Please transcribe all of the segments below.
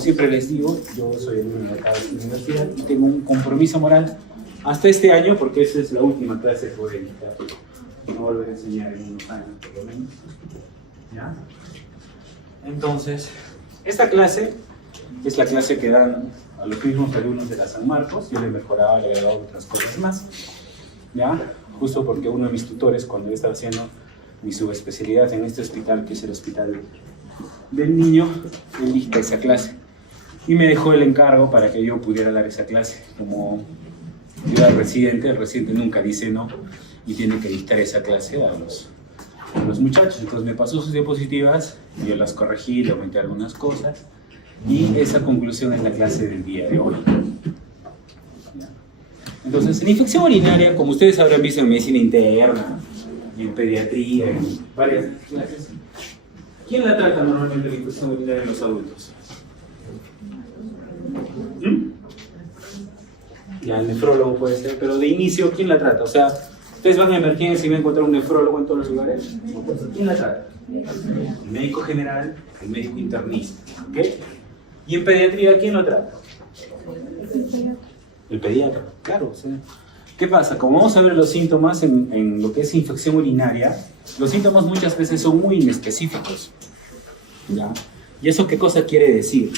siempre les digo, yo soy alumno de acá de esta universidad y tengo un compromiso moral hasta este año, porque esa es la última clase que voy a editar. No volveré a enseñar en unos años, por lo menos. ¿Ya? Entonces, esta clase es la clase que dan a los mismos alumnos de la San Marcos. Yo le he mejorado, le he agregado otras cosas más. ¿Ya? Justo porque uno de mis tutores, cuando yo estaba haciendo mi subespecialidad en este hospital, que es el hospital del niño, él dicta esa clase. Y me dejó el encargo para que yo pudiera dar esa clase. Como yo era el residente nunca dice no y tiene que dictar esa clase a los muchachos. Entonces me pasó sus diapositivas, yo las corregí, le aumenté algunas cosas y esa conclusión es la clase del día de hoy. ¿Ya? Entonces, en infección urinaria, como ustedes habrán visto en medicina interna, en pediatría, en varias clases, ¿quién la trata normalmente la infección urinaria en los adultos? Ya, el nefrólogo puede ser, pero de inicio, ¿quién la trata? O sea, ustedes van a emergencia y van a encontrar un nefrólogo en todos los lugares. ¿Quién la trata? El médico general, el médico internista. ¿Ok? ¿Y en pediatría quién lo trata? El pediatra, claro. O sea, ¿qué pasa? Como vamos a ver los síntomas en lo que es infección urinaria, los síntomas muchas veces son muy inespecíficos. ¿Ya? ¿Y eso qué cosa quiere decir?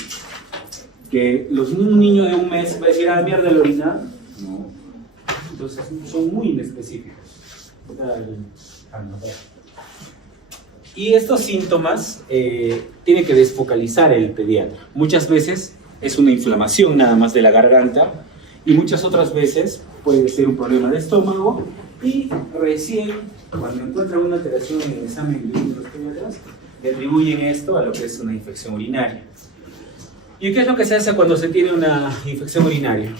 Que un niño de un mes va a decir, mierda la orina. No. Entonces son muy inespecíficos. Y estos síntomas tiene que desfocalizar el pediatra. Muchas veces es una inflamación nada más de la garganta y muchas otras veces puede ser un problema de estómago y recién cuando encuentran una alteración en el examen de los pediatras le atribuyen esto a lo que es una infección urinaria. ¿Y qué es lo que se hace cuando se tiene una infección urinaria?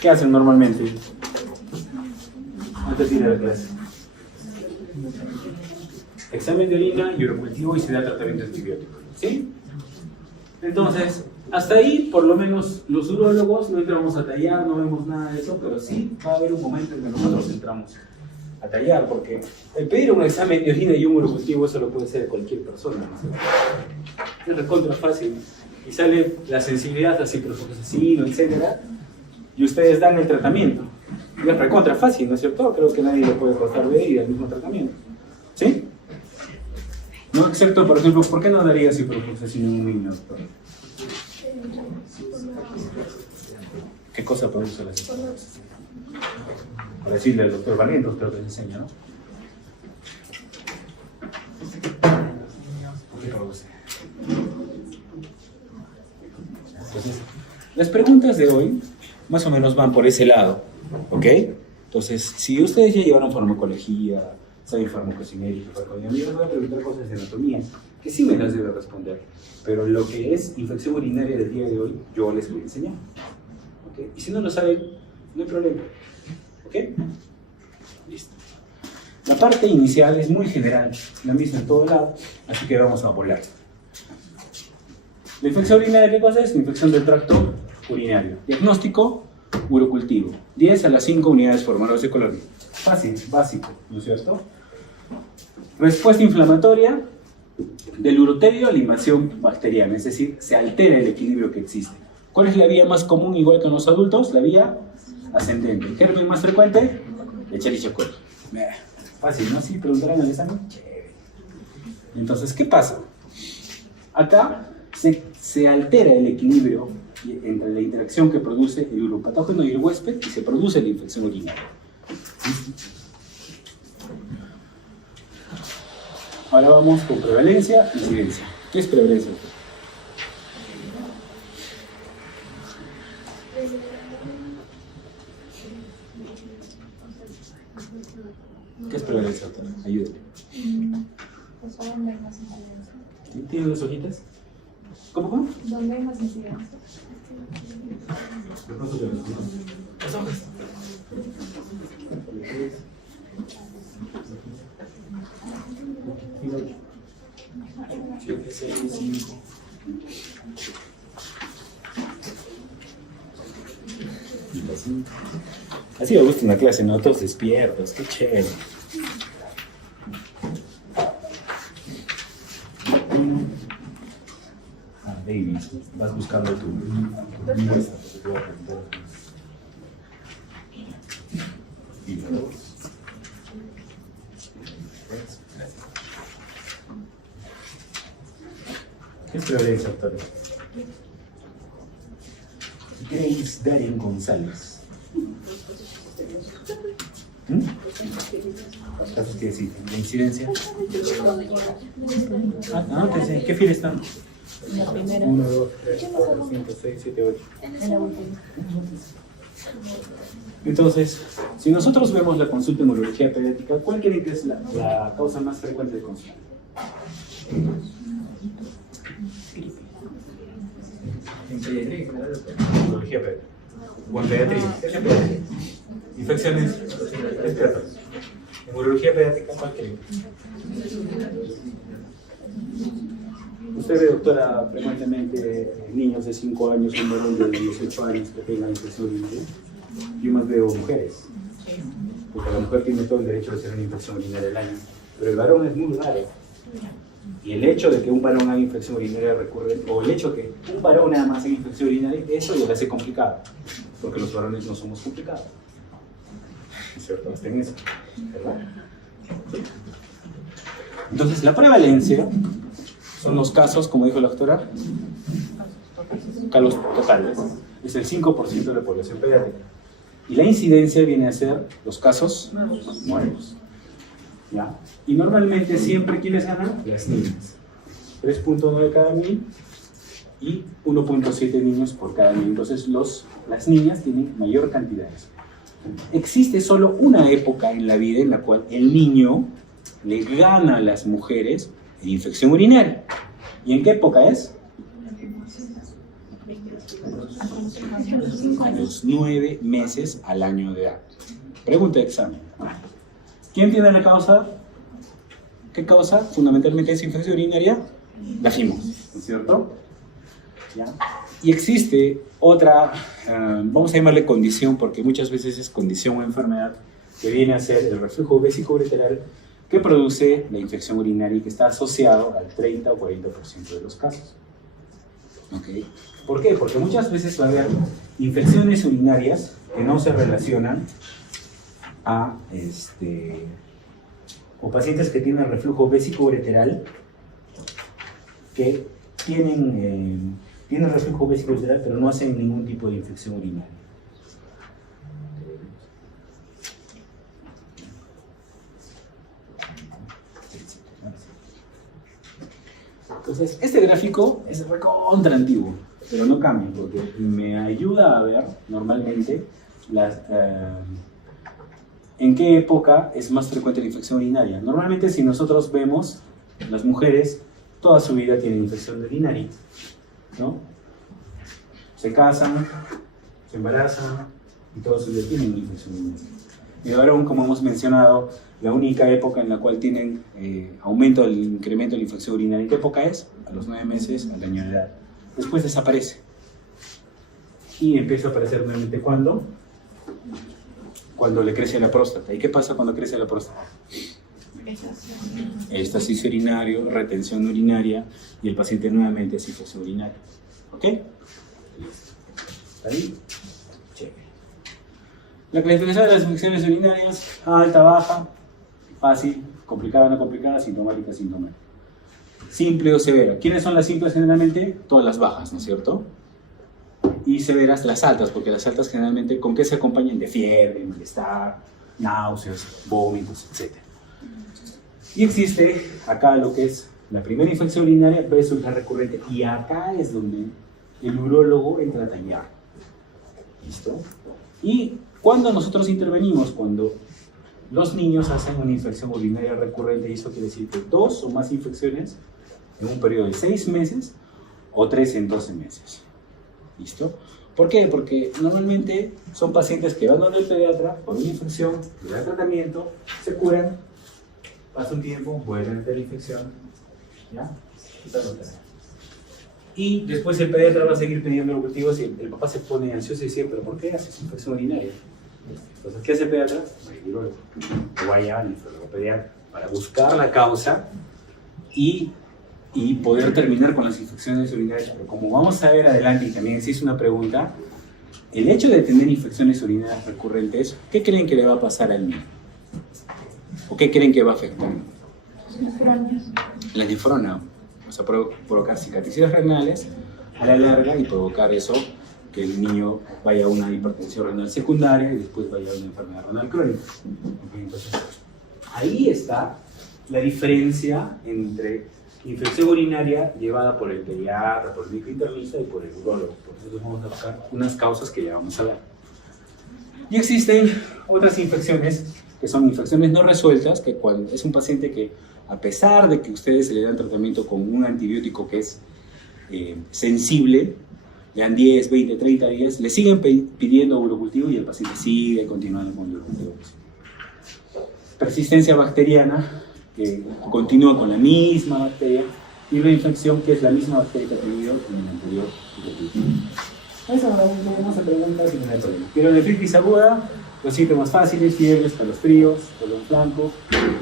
¿Qué hacen normalmente? Antes de ir a la clase. Examen de orina y urocultivo y se da tratamiento antibiótico. ¿Sí? Entonces, hasta ahí, por lo menos los urólogos no entramos a tallar, no vemos nada de eso, pero sí va a haber un momento en que nosotros entramos a tallar, porque el pedir un examen de orina y un urocultivo, eso lo puede hacer cualquier persona, ¿no? Es recontra fácil y sale la sensibilidad a ciprofloxacino, etc. Y ustedes dan el tratamiento. Y es recontra fácil, ¿no es cierto? Creo que nadie le puede costar ver y dar el mismo tratamiento. ¿Sí? No, excepto, por ejemplo, ¿por qué no daría ciprofloxacino en un niño, doctor? ¿Qué cosa produce la ciprofloxacina? Para decirle al doctor Barrientos, creo que le enseña, ¿no? ¿Qué produce? Entonces, las preguntas de hoy más o menos van por ese lado, ¿ok? Entonces, si ustedes ya llevaron farmacología, saben farmacocinética, yo les voy a preguntar cosas de anatomía, que sí me las debo responder, pero lo que es infección urinaria del día de hoy, yo les voy a enseñar, ¿ok? Y si no lo saben, no hay problema, ¿ok? Listo. La parte inicial es muy general, la misma en todo lado, así que vamos a volar. La infección urinaria, ¿qué cosa es? Infección del tracto urinario. Diagnóstico, urocultivo. 10 a las 5 unidades formadores de colonia. Fácil, básico, ¿no es cierto? Respuesta inflamatoria del uroterio a la invasión bacteriana, es decir, se altera el equilibrio que existe. ¿Cuál es la vía más común, igual que en los adultos? La vía ascendente. ¿El germen más frecuente? Escherichia coli. Fácil, ¿no? Sí, preguntarán al examen. Chévere. Entonces, ¿qué pasa? Acá se altera el equilibrio entre la interacción que produce el uropatógeno y el huésped y se produce la infección urinaria. Ahora vamos con prevalencia e incidencia. ¿Qué es prevalencia? ¿Qué es prevalencia, doctora? Ayúdeme. ¿Tiene dos hojitas? ¿Cómo? ¿Dónde hay más incidencia? Las hojas. Así me gusta una clase, ¿no? Todos despiertos, qué chévere. Davis, vas buscando tu muestra. Y luego. ¿Qué es prevalencia, doctor? Grace Darren González. ¿Casos que decir? ¿La incidencia? Anótense. ¿Qué fila están? La primera. 1, 2, 3, 4, 5, 6, 7, 8. En la última. Entonces, si nosotros vemos la consulta en urología pediátrica, ¿cuál creen que es la causa más frecuente de consulta? En pediatría, claro. Urología pediátrica. O en pediatría. ¿Qué es en pediatría? Infecciones respiratorias. En urología pediátrica, ¿cuál creen? Usted ve, doctora, frecuentemente niños de 5 años, un varón de 18 años que tengan infección urinaria. Yo más veo mujeres, porque la mujer tiene todo el derecho de hacer una infección urinaria al año, pero el varón es muy raro. Y el hecho de que un varón haga infección urinaria recurrente, o el hecho de que un varón nada más haga infección urinaria, eso ya lo hace complicado, porque los varones no somos complicados. ¿Es cierto? Hasta en eso, ¿verdad? Entonces, la prevalencia son los casos, como dijo la doctora, casos totales. Es el 5% de la población pediátrica. Y la incidencia viene a ser los casos nuevos. ¿Ya? Y normalmente siempre, ¿quiénes ganan? Las niñas. 3.9 cada 1000 y 1.7 niños por cada 1000. Entonces las niñas tienen mayor cantidad. Existe solo una época en la vida en la cual el niño le gana a las mujeres en infección urinaria. ¿Y en qué época es? A los 9 meses al año de edad. Pregunta de examen. ¿Quién tiene la causa? ¿Qué causa fundamentalmente esa infección urinaria? La FIMOS, ¿no es cierto? ¿Ya? Y existe otra, vamos a llamarle condición, porque muchas veces es condición o enfermedad, que viene a ser el reflujo vesicoureteral, que produce la infección urinaria y que está asociado al 30 o 40% de los casos. ¿Okay? ¿Por qué? Porque muchas veces va a haber infecciones urinarias que no se relacionan a o pacientes que tienen reflujo vesicoureteral que tienen reflujo vesicoureteral pero no hacen ningún tipo de infección urinaria. Entonces, este gráfico es recontra antiguo, pero no cambia porque me ayuda a ver normalmente en qué época es más frecuente la infección urinaria. Normalmente, si nosotros vemos, las mujeres toda su vida tienen infección urinaria, ¿no? Se casan, se embarazan y toda su vida tienen infección urinaria. Y ahora, como hemos mencionado, la única época en la cual tienen aumento del incremento de la infección urinaria, ¿en qué época es? A los 9 meses, al año de edad. Después desaparece. Y empieza a aparecer nuevamente, ¿cuándo? Cuando le crece la próstata. ¿Y qué pasa cuando crece la próstata? Éstasis urinario, retención urinaria, y el paciente nuevamente es infección urinaria. ¿Ok? ¿Está ahí? Chévere. La clasificación de las infecciones urinarias: alta, baja, fácil, complicada, no complicada, sintomática, sintomática. Simple o severa. ¿Quiénes son las simples generalmente? Todas las bajas, ¿no es cierto? Y severas las altas, porque las altas generalmente, ¿con qué se acompañan? De fiebre, malestar, náuseas, vómitos, etc. Y existe acá lo que es la primera infección urinaria versus la recurrente. Y acá es donde el urólogo entra a tallar. ¿Listo? Y cuando nosotros intervenimos, cuando los niños hacen una infección urinaria recurrente, y eso quiere decir que 2 o más infecciones en un periodo de 6 meses o 3 en 12 meses. ¿Listo? ¿Por qué? Porque normalmente son pacientes que van donde el pediatra por una infección, le dan tratamiento, se curan, pasa un tiempo, vuelven a tener la infección, ¿ya? Y después el pediatra va a seguir pidiendo los cultivos y el papá se pone ansioso y dice, ¿pero por qué haces infección urinaria? Entonces, ¿qué hace el pediatra? O vaya al nefrólogo pediatra para buscar la causa y y poder terminar con las infecciones urinarias. Pero como vamos a ver adelante, y también se hizo una pregunta, el hecho de tener infecciones urinarias recurrentes, ¿qué creen que le va a pasar al niño? ¿O qué creen que va a afectar? La nefrona. O sea, provocar cicatrices renales a la larga y provocar eso, que el niño vaya a una hipertensión renal secundaria y después vaya a una enfermedad renal crónica. Okay, entonces, ahí está la diferencia entre infección urinaria llevada por el pediatra, por el médico internista y por el urólogo. Por eso vamos a buscar unas causas que ya vamos a ver. Y existen otras infecciones que son infecciones no resueltas, que cuando es un paciente que, a pesar de que ustedes se le dan tratamiento con un antibiótico que es sensible, le dan 10, 20, 30 días, le siguen pidiendo urocultivo y el paciente sigue continuando con el urocultivo. Persistencia bacteriana, que continúa con la misma bacteria, y reinfección, que es la misma bacteria que ha tenido en el anterior urocultivo. Eso no se pregunta si no hay problema. Pero nefritis aguda, los síntomas fáciles, fiebre, escalofríos, dolor blanco,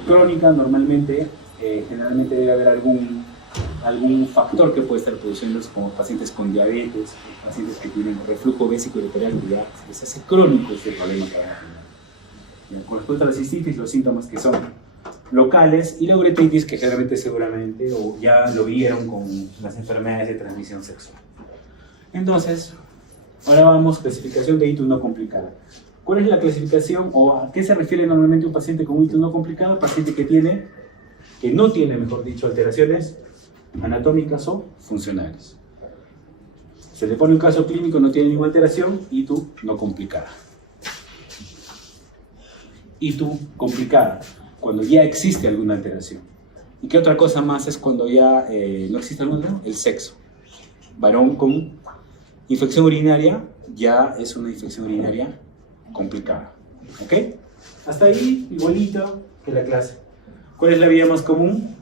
crónica, normalmente, generalmente debe haber algún factor que puede estar produciéndose, como pacientes con diabetes, pacientes que tienen reflujo vésico-ureterial, que ya les hace crónico este problema que van a tener. Con respecto a la cistitis, los síntomas que son locales, y la uretritis, que generalmente seguramente o ya lo vieron con las enfermedades de transmisión sexual. Entonces, ahora vamos a clasificación de itis no complicada. ¿Cuál es la clasificación o a qué se refiere normalmente un paciente con itis no complicada? Paciente que no tiene, mejor dicho, alteraciones anatómicas o funcionales. Se le pone un caso clínico, no tiene ninguna alteración, itis no complicada. Itis complicada, cuando ya existe alguna alteración. ¿Y qué otra cosa más es cuando ya no existe alguna? El sexo. Varón con infección urinaria ya es una infección urinaria complicada. ¿Ok? Hasta ahí, igualito que la clase. ¿Cuál es la vía más común?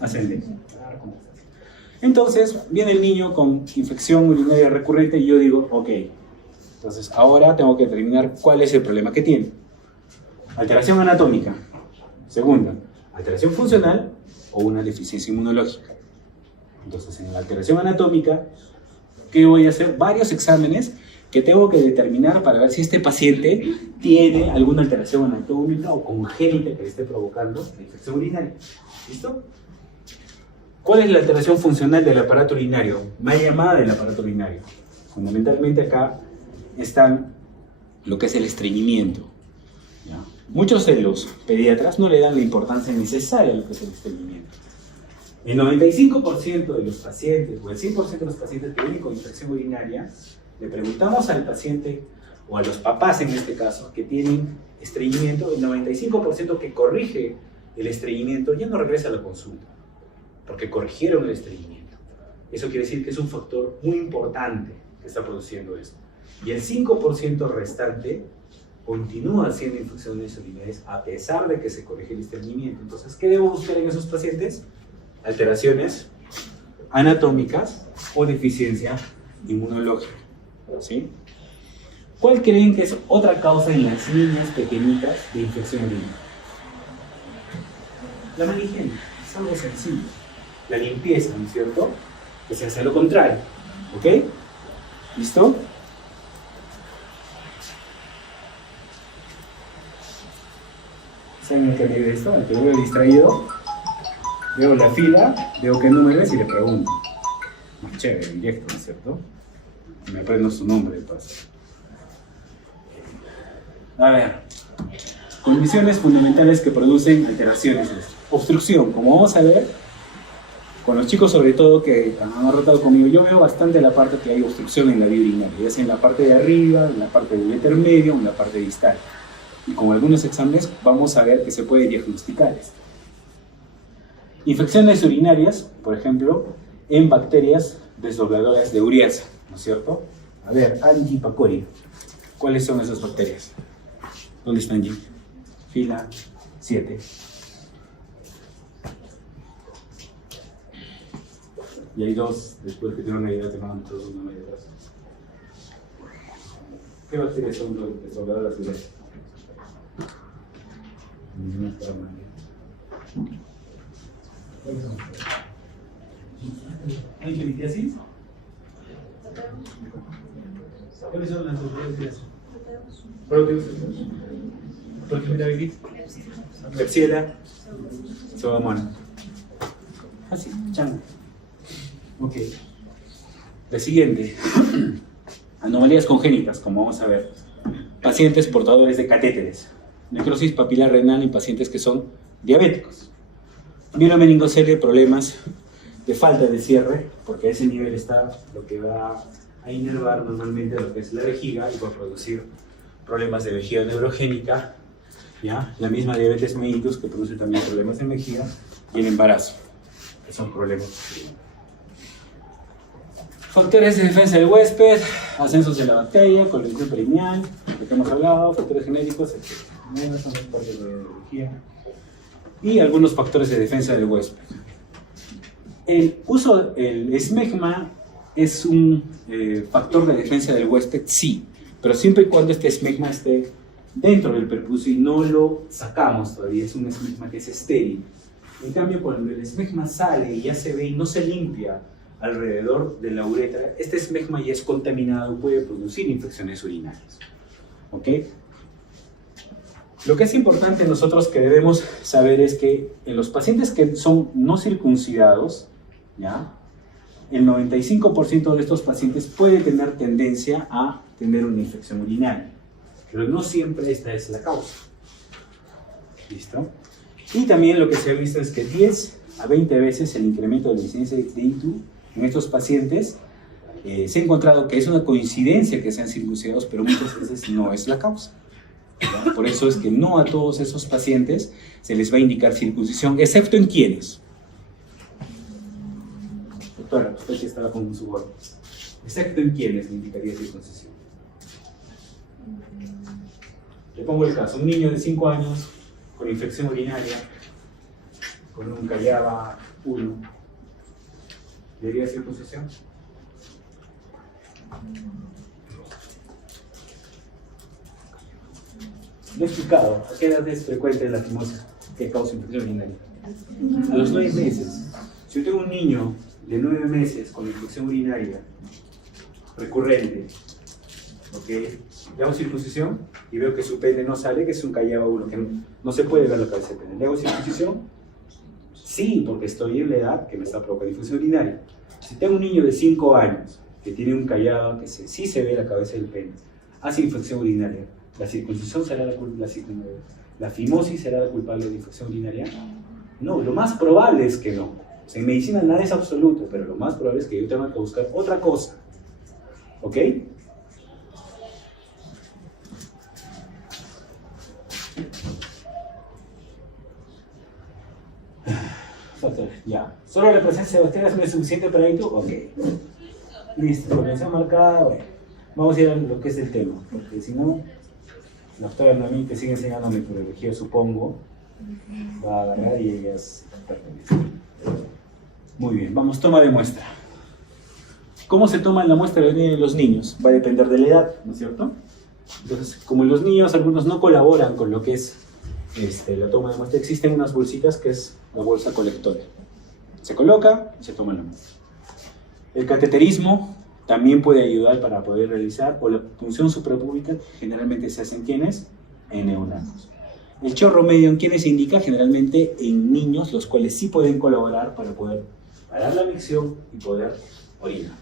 Ascendente. Entonces, viene el niño con infección urinaria recurrente y yo digo, ok, entonces ahora tengo que determinar cuál es el problema que tiene. Alteración anatómica. Segunda, alteración funcional o una deficiencia inmunológica. Entonces, en la alteración anatómica, ¿qué voy a hacer? Varios exámenes que tengo que determinar para ver si este paciente tiene alguna alteración anatómica o congénita que le esté provocando la infección urinaria. ¿Listo? ¿Cuál es la alteración funcional del aparato urinario? Mal llamada del aparato urinario. Fundamentalmente acá están lo que es el estreñimiento. ¿Ya? Muchos de los pediatras no le dan la importancia necesaria a lo que es el estreñimiento. El 95% de los pacientes, o el 100% de los pacientes que vienen con infección urinaria, le preguntamos al paciente, o a los papás en este caso, que tienen estreñimiento, el 95% que corrige el estreñimiento ya no regresa a la consulta, porque corrigieron el estreñimiento. Eso quiere decir que es un factor muy importante que está produciendo esto. Y el 5% restante continúa haciendo infecciones urinarias a pesar de que se corrige el estreñimiento. Entonces, ¿qué debo buscar en esos pacientes? Alteraciones anatómicas o deficiencia inmunológica. ¿Sí? ¿Cuál creen que es otra causa en las niñas pequeñitas de infección urinaria? La mala higiene. Es algo sencillo. La limpieza, ¿no es cierto? Que se hace lo contrario. ¿Ok? ¿Listo? ¿Saben qué de esto? El que veo distraído, veo la fila, veo qué número es y le pregunto. Más chévere, directo, ¿no es cierto? Me aprendo su nombre de paso. A ver. Condiciones fundamentales que producen alteraciones. Obstrucción, como vamos a ver, con los chicos sobre todo que han rotado conmigo, yo veo bastante la parte que hay obstrucción en la vía urinaria, ya sea en la parte de arriba, en la parte del éter medio o en la parte distal. Y con algunos exámenes vamos a ver que se puede diagnosticar esto. Infecciones urinarias, por ejemplo, en bacterias desdobladoras de ureasa, ¿no es cierto? A ver, Angie Pacori, ¿cuáles son esas bacterias? ¿Dónde están, Angie? Fila 7. Y hay dos, después que tengo una idea, tengo todos una media atrás. ¿Qué bacterias son desdobladoras de ureasa? ¿Hay litiasis? ¿Cuáles son las litiasis? Proteus. Proteus. Klebsiella. Pseudomonas. Así, chango. Ok. La siguiente. Anomalías congénitas, como vamos a ver. Pacientes portadores de catéteres. Necrosis papilar renal en pacientes que son diabéticos. Mielomeningocelia, problemas de falta de cierre, porque a ese nivel está lo que va a inervar normalmente lo que es la vejiga y va a producir problemas de vejiga neurogénica, ¿ya? La misma diabetes mellitus que produce también problemas en vejiga y el embarazo, que son problemas. Factores de defensa del huésped, ascensos de la bacteria, colonización perineal, de que hemos hablado, factores genéticos, etc. Son las partes de biología. Y algunos factores de defensa del huésped. El esmegma es un factor de defensa del huésped, sí, pero siempre y cuando este esmegma esté dentro del prepucio y no lo sacamos todavía, es un esmegma que es estéril. En cambio, cuando el esmegma sale y ya se ve y no se limpia alrededor de la uretra, este esmegma ya es contaminado y puede producir infecciones urinarias. ¿Ok? Lo que es importante nosotros que debemos saber es que en los pacientes que son no circuncidados, ¿ya? El 95% de estos pacientes puede tener tendencia a tener una infección urinaria, pero no siempre esta es la causa. ¿Listo? Y también lo que se ha visto es que 10 a 20 veces el incremento de la incidencia de ITU en estos pacientes se ha encontrado que es una coincidencia que sean circuncidados, pero muchas veces no es la causa. ¿Ya? Por eso es que no a todos esos pacientes se les va a indicar circuncisión, excepto en quienes. Doctora, usted que estaba con su gorro. Excepto en quienes le indicaría circuncisión. Le pongo el caso, un niño de 5 años con infección urinaria, con un Callaba 1, ¿le diría circuncisión? Lo he explicado, ¿a qué edad es frecuente la fimosis que causa infección urinaria? A los 9 meses. Si yo tengo un niño de 9 meses con infección urinaria recurrente, ¿ok? Le hago circuncisión y veo que su pene no sale, que es un Callaba 1, que no se puede ver la cabeza del pene. ¿Le hago circuncisión? Sí, porque estoy en la edad que me está provocando infección urinaria. Si tengo un niño de 5 años que tiene un Callaba, que sí se ve la cabeza del pene, hace infección urinaria, ¿la circuncisión será la fimosis será la culpable de infección urinaria? No, lo más probable es que no. O sea, en medicina nada es absoluto, pero lo más probable es que yo tenga que buscar otra cosa. ¿Ok? Ya. ¿Solo la presencia de bacterias no es suficiente para esto? Ok. Listo, prevención marcada, bueno. Vamos a ir a lo que es el tema, porque si no, la doctora Noemí, que sigue enseñando microbiología, supongo, va a agarrar y ellas pertenecen. Muy bien, vamos, toma de muestra. ¿Cómo se toma la muestra de orina de los niños? Va a depender de la edad, ¿no es cierto? Entonces, como los niños, algunos no colaboran con lo que es la toma de muestra, existen unas bolsitas que es la bolsa colectora. Se coloca y se toma la muestra. El cateterismo también puede ayudar para poder realizar, o la punción suprapúbica, generalmente se hace en quienes, en neonatos. El chorro medio en quienes se indica generalmente en niños, los cuales sí pueden colaborar para poder parar la micción y poder orinar.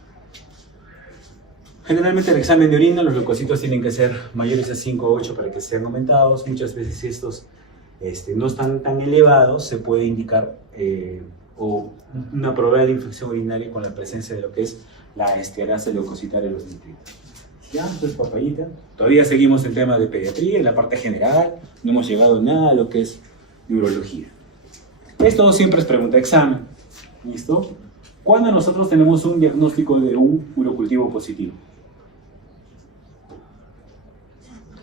Generalmente el examen de orina, los leucocitos tienen que ser mayores a 5 o 8 para que sean aumentados. Muchas veces si estos no están tan elevados, se puede indicar o una probable infección urinaria con la presencia de lo que es la esterasa leucocitaria de los nitritos. Ya, entonces papayita. Todavía seguimos en tema de pediatría, en la parte general, no hemos llegado a nada a lo que es neurología. Esto siempre es pregunta de examen. ¿Listo? ¿Cuándo nosotros tenemos un diagnóstico de un urocultivo positivo?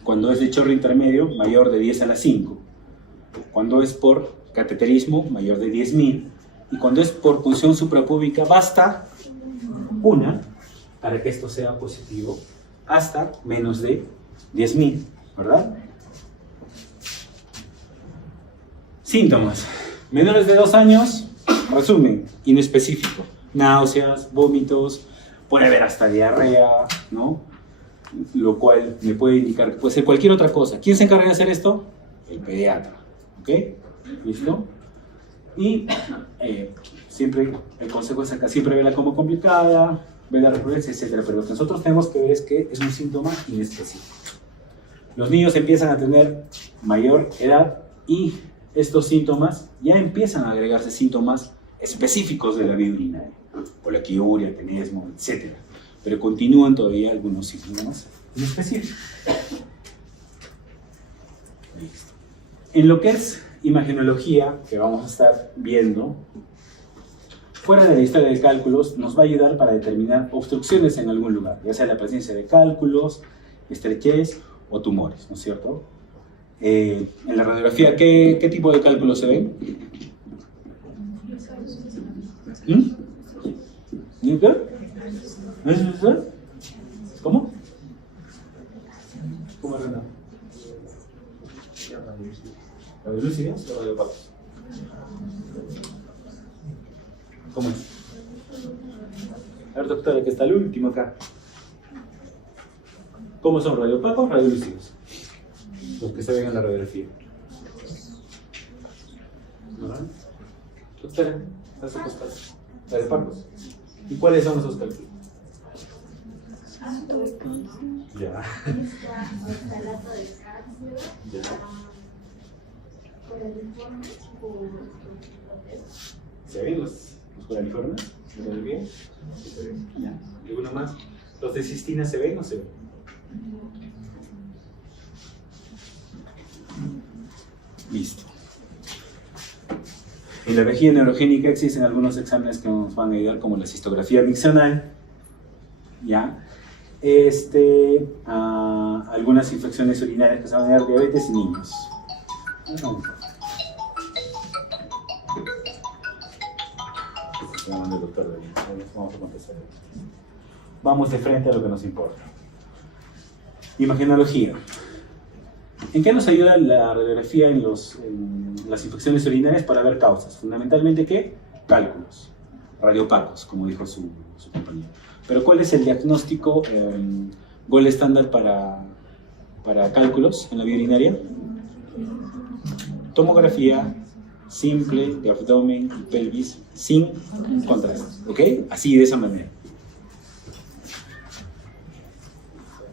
Cuando es de chorro intermedio, mayor de 10 a la 5. Cuando es por cateterismo, mayor de 10.000. Y cuando es por punción suprapúbica, basta una para que esto sea positivo, hasta menos de 10.000, ¿verdad? Síntomas. Menores de 2 años, resumen, inespecífico. náuseas, vómitos, puede haber hasta diarrea, ¿no? Lo cual me puede indicar que puede ser cualquier otra cosa. ¿Quién se encarga de hacer esto? El pediatra, ¿ok? ¿Listo? Y siempre el consejo es acá, siempre verla como complicada, ver la recurrencia, etc. Pero lo que nosotros tenemos que ver es que es un síntoma inespecífico. Los niños empiezan a tener mayor edad y estos síntomas ya empiezan a agregarse síntomas específicos de la vía urinaria, poliquiuria, tenesmo, etc. Pero continúan todavía algunos síntomas inespecíficos. Listo. En lo que es imagenología, que vamos a estar viendo, fuera de la historia de cálculos, nos va a ayudar para determinar obstrucciones en algún lugar, ya sea la presencia de cálculos, estrechez o tumores, ¿no es cierto? En la radiografía, ¿qué tipo de cálculos se ven? ¿Cómo? ¿Cómo es, Renato? ¿Radiolúcidas o radiopacos? ¿Cómo es? A ver, doctora, que está el último acá. ¿Cómo son radiopacos o radiolúcidos? Los que se ven en la radiografía. ¿Verdad? Doctora, haz su costado. Radiopacos. ¿Y cuáles son esos cálculos? Ya. Ya. ¿Se ven los coraliformes? ¿Se ven bien? ¿Se ven? Ya. ¿Alguno más? ¿Los de cistina se ven o se ven? Listo. En la vejiga neurogénica existen algunos exámenes que nos van a ayudar, como la cistografía miccional, ¿ya? Algunas infecciones urinarias que se van a dar, diabetes en niños. Vamos de frente a lo que nos importa. Imagenología. ¿En qué nos ayuda la radiografía en las infecciones urinarias para ver causas? Fundamentalmente, ¿qué? Cálculos, radiopacos, como dijo su compañero. Pero ¿cuál es el diagnóstico gold estándar para cálculos en la vía urinaria? Tomografía simple de abdomen y pelvis sin contraste, ¿ok? Así, de esa manera.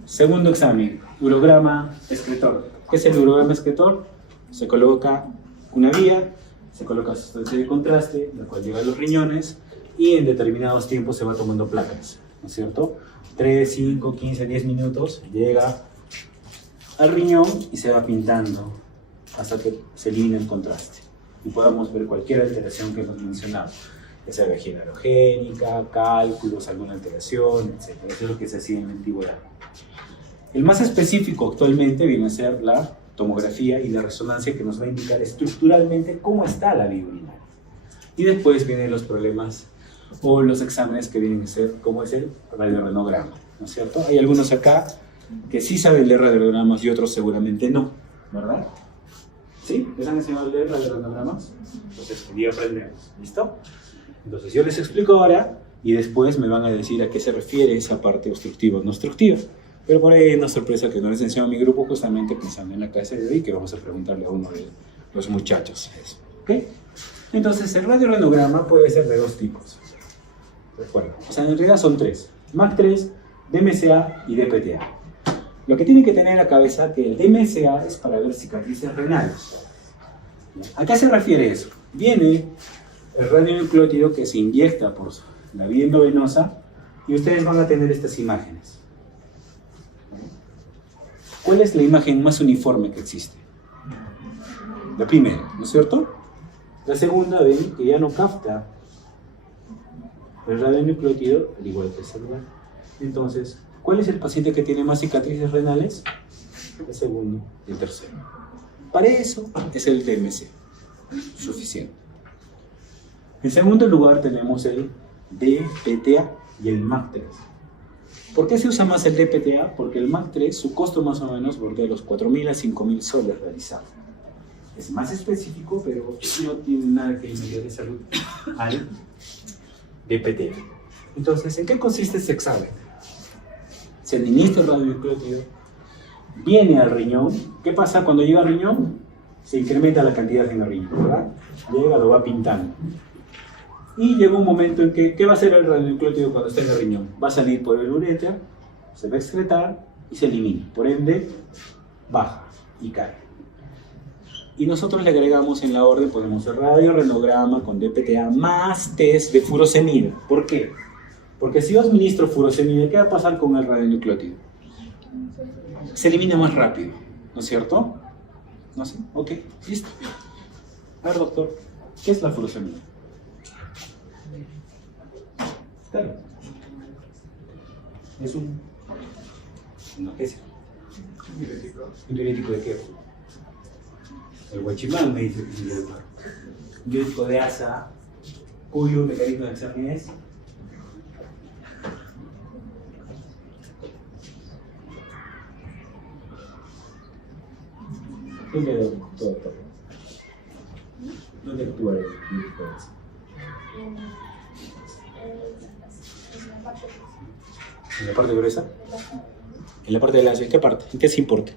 Segundo examen, urograma excretor. ¿Qué es el urograma excretor? Se coloca una vía, se coloca sustancia de contraste, la cual llega a los riñones y en determinados tiempos se va tomando placas, ¿no es cierto? 3, 5, 15, 10 minutos, llega al riñón y se va pintando hasta que se elimine el contraste y podamos ver cualquier alteración que hemos mencionado, ya sea vejiga neurogénica, cálculos, alguna alteración, etc. Eso es lo que se hacía en la antigüedad. El más específico actualmente viene a ser la tomografía y la resonancia, que nos va a indicar estructuralmente cómo está la vía urinaria. Y después vienen los problemas o los exámenes que vienen a ser, como es el radiorenograma, ¿no es cierto? Hay algunos acá que sí saben leer radiorenogramas y otros seguramente no, ¿verdad? ¿Sí? ¿Les han enseñado a leer radiorenogramas? Entonces, hoy día aprendemos, ¿listo? Entonces, yo les explico ahora y después me van a decir a qué se refiere esa parte obstructiva o no obstructiva. Pero por ahí hay una sorpresa que no les enseño a mi grupo, justamente pensando en la clase de hoy, que vamos a preguntarle a uno de los muchachos. ¿Ok? Entonces, el radiorenograma puede ser de dos tipos. Recuerda, o sea, en realidad son tres: MAC3, DMSA y DPTA. Lo que tienen que tener en la cabeza es que el DMSA es para ver cicatrices renales. ¿A qué se refiere eso? Viene el radionucleótido que se inyecta por la vía endovenosa y ustedes van a tener estas imágenes. ¿Cuál es la imagen más uniforme que existe? La primera, ¿no es cierto? La segunda, ven que ya no capta el radionucleótido, al igual que el celular. Entonces, ¿cuál es el paciente que tiene más cicatrices renales? El segundo y el tercero. Para eso es el DMC, suficiente. En segundo lugar tenemos el DPTA y el MAC3. ¿Por qué se usa más el DPTA? Porque el MAC3, su costo más o menos bordea los 4.000 a 5.000 soles realizado. Es más específico, pero no tiene nada que inmediar de salud al DPT. Entonces, ¿en qué consiste este examen? Se administra el radionucleótido, viene al riñón. ¿Qué pasa cuando llega al riñón? Se incrementa la cantidad en el riñón, ¿verdad? Llega, lo va pintando. Y llega un momento en que, ¿qué va a hacer el radionucleótido cuando está en el riñón? Va a salir por el uréter, se va a excretar y se elimina. Por ende, baja y cae. Y nosotros le agregamos en la orden, ponemos el radiorenograma con DPTA más test de furosemida. ¿Por qué? Porque si yo administro furosemida, ¿qué va a pasar con el radionucleótido? Se elimina más rápido, ¿no es cierto? ¿No sé? Ok, listo. A ver, doctor, ¿qué es la furosemida? Claro. Es un... ¿qué es? ¿Un diurético de qué? El guachimán me dice que es un diurético. Un diurético de asa, cuyo mecanismo de acción es... ¿Dónde actúa el diurético de asa? ¿En la parte gruesa? ¿En la parte del asa? ¿En qué parte? ¿En qué se importe?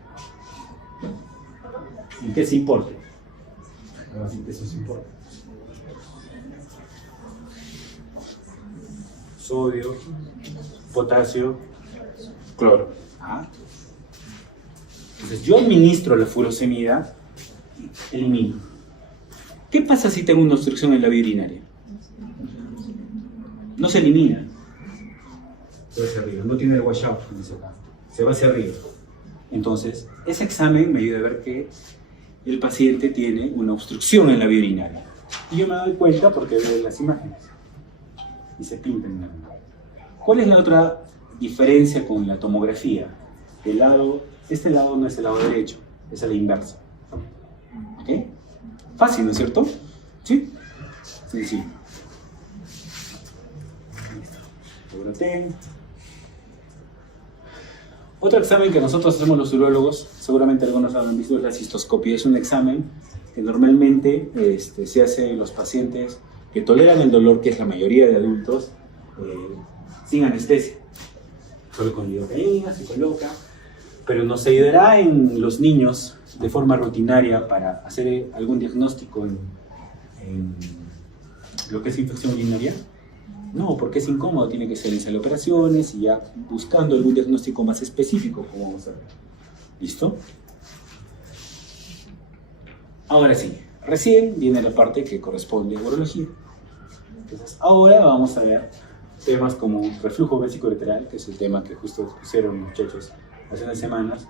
¿En qué se importe? Así que eso se importa. Sodio, potasio, cloro. Entonces yo administro la furosemida, elimino. ¿Qué pasa si tengo una obstrucción en la vía urinaria? No se elimina. Se va hacia arriba, no tiene el washout, se va hacia arriba. Entonces, ese examen me ayuda a ver que el paciente tiene una obstrucción en la vía urinaria. Y yo me doy cuenta porque veo las imágenes. Y se pintan en la mano. ¿Cuál es la otra diferencia con la tomografía? Este lado no es el lado derecho, es a la inversa. ¿Ok? Fácil, ¿no es cierto? ¿Sí? Sí. Otro examen que nosotros hacemos los urólogos, seguramente algunos habrán visto, es la cistoscopia. Es un examen que normalmente se hace en los pacientes que toleran el dolor, que es la mayoría de adultos, sin anestesia. Solo con lidocaína se coloca, pero nos ayudará en los niños de forma rutinaria para hacer algún diagnóstico en lo que es infección urinaria. No, porque es incómodo, tiene que ser en sala de operaciones y ya buscando algún diagnóstico más específico, como vamos a ver. ¿Listo? Ahora sí, recién viene la parte que corresponde a urología. Entonces, ahora vamos a ver temas como reflujo vesicolateral, que es el tema que justo pusieron muchachos hace unas semanas,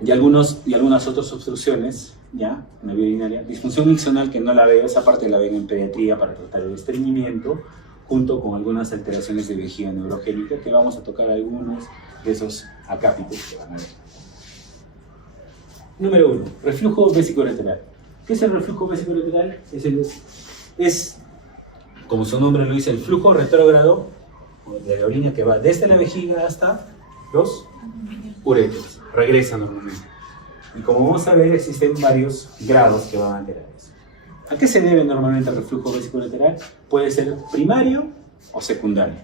y algunas otras obstrucciones, ya, en la vía urinaria. Disfunción miccional, que no la veo, esa parte la ven en pediatría para tratar el estreñimiento, junto con algunas alteraciones de vejiga neurogénica, que vamos a tocar algunos de esos acápitos que van a ver. Número 1, reflujo vesicolateral. ¿Qué es el reflujo vesicolateral? Es, como su nombre lo dice, el flujo retrógrado de la orina que va desde la vejiga hasta los uréteros. Regresa normalmente. Y como vamos a ver, existen varios grados que van a alterar eso. ¿A qué se debe normalmente el reflujo vesicolateral? Puede ser primario o secundario.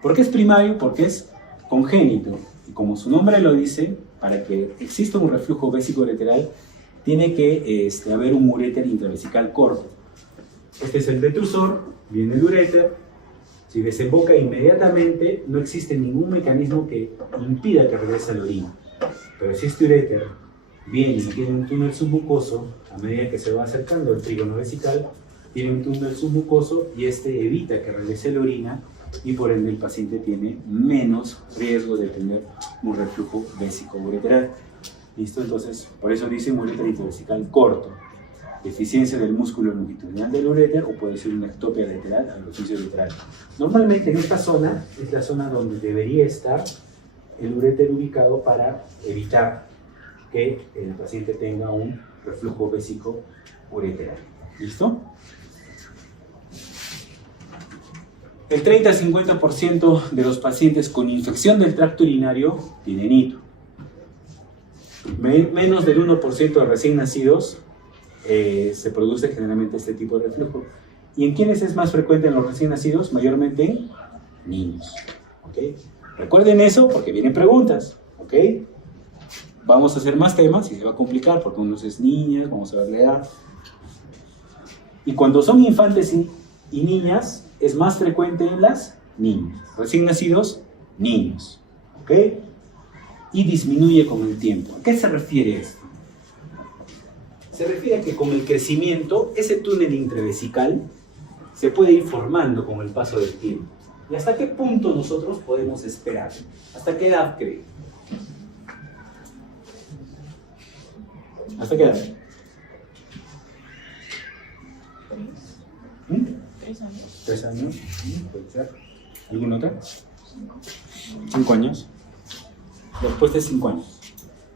¿Por qué es primario? Porque es congénito. Y como su nombre lo dice, para que exista un reflujo vesicolateral, tiene que haber un uréter intravesical corto. Este es el detrusor, viene el uréter. Si desemboca inmediatamente, no existe ningún mecanismo que impida que regrese a la orina. Pero si este uréter viene y tiene un túnel submucoso, a medida que se va acercando al trígono vesical, tiene un túnel submucoso y este evita que regrese la orina y por ende el paciente tiene menos riesgo de tener un reflujo vésico-ureteral. ¿Listo? Entonces, por eso dice un uréter intravesical corto. Deficiencia del músculo longitudinal del uréter, o puede ser una ectopia lateral al orificio ureteral. Normalmente en esta zona es la zona donde debería estar el uréter ubicado para evitar que el paciente tenga un reflujo vésico ureteral. ¿Listo? El 30 al 50% de los pacientes con infección del tracto urinario tienen hito. Menos del 1% de recién nacidos se produce generalmente este tipo de reflujo. ¿Y en quiénes es más frecuente en los recién nacidos? Mayormente en niños. ¿Ok? Recuerden eso porque vienen preguntas. ¿Ok? Vamos a hacer más temas y se va a complicar porque unos es niñas, vamos a ver la edad. Y cuando son infantes y niñas, es más frecuente en las niñas. Recién nacidos, niños. ¿Ok? Y disminuye con el tiempo. ¿A qué se refiere esto? Se refiere a que con el crecimiento, ese túnel intravesical se puede ir formando con el paso del tiempo. ¿Y hasta qué punto nosotros podemos esperar? ¿Hasta qué edad creen? ¿Hasta qué edad? 3 años. 3 años. Puede ser. ¿Alguna otra? 5 años. Después de 5 años.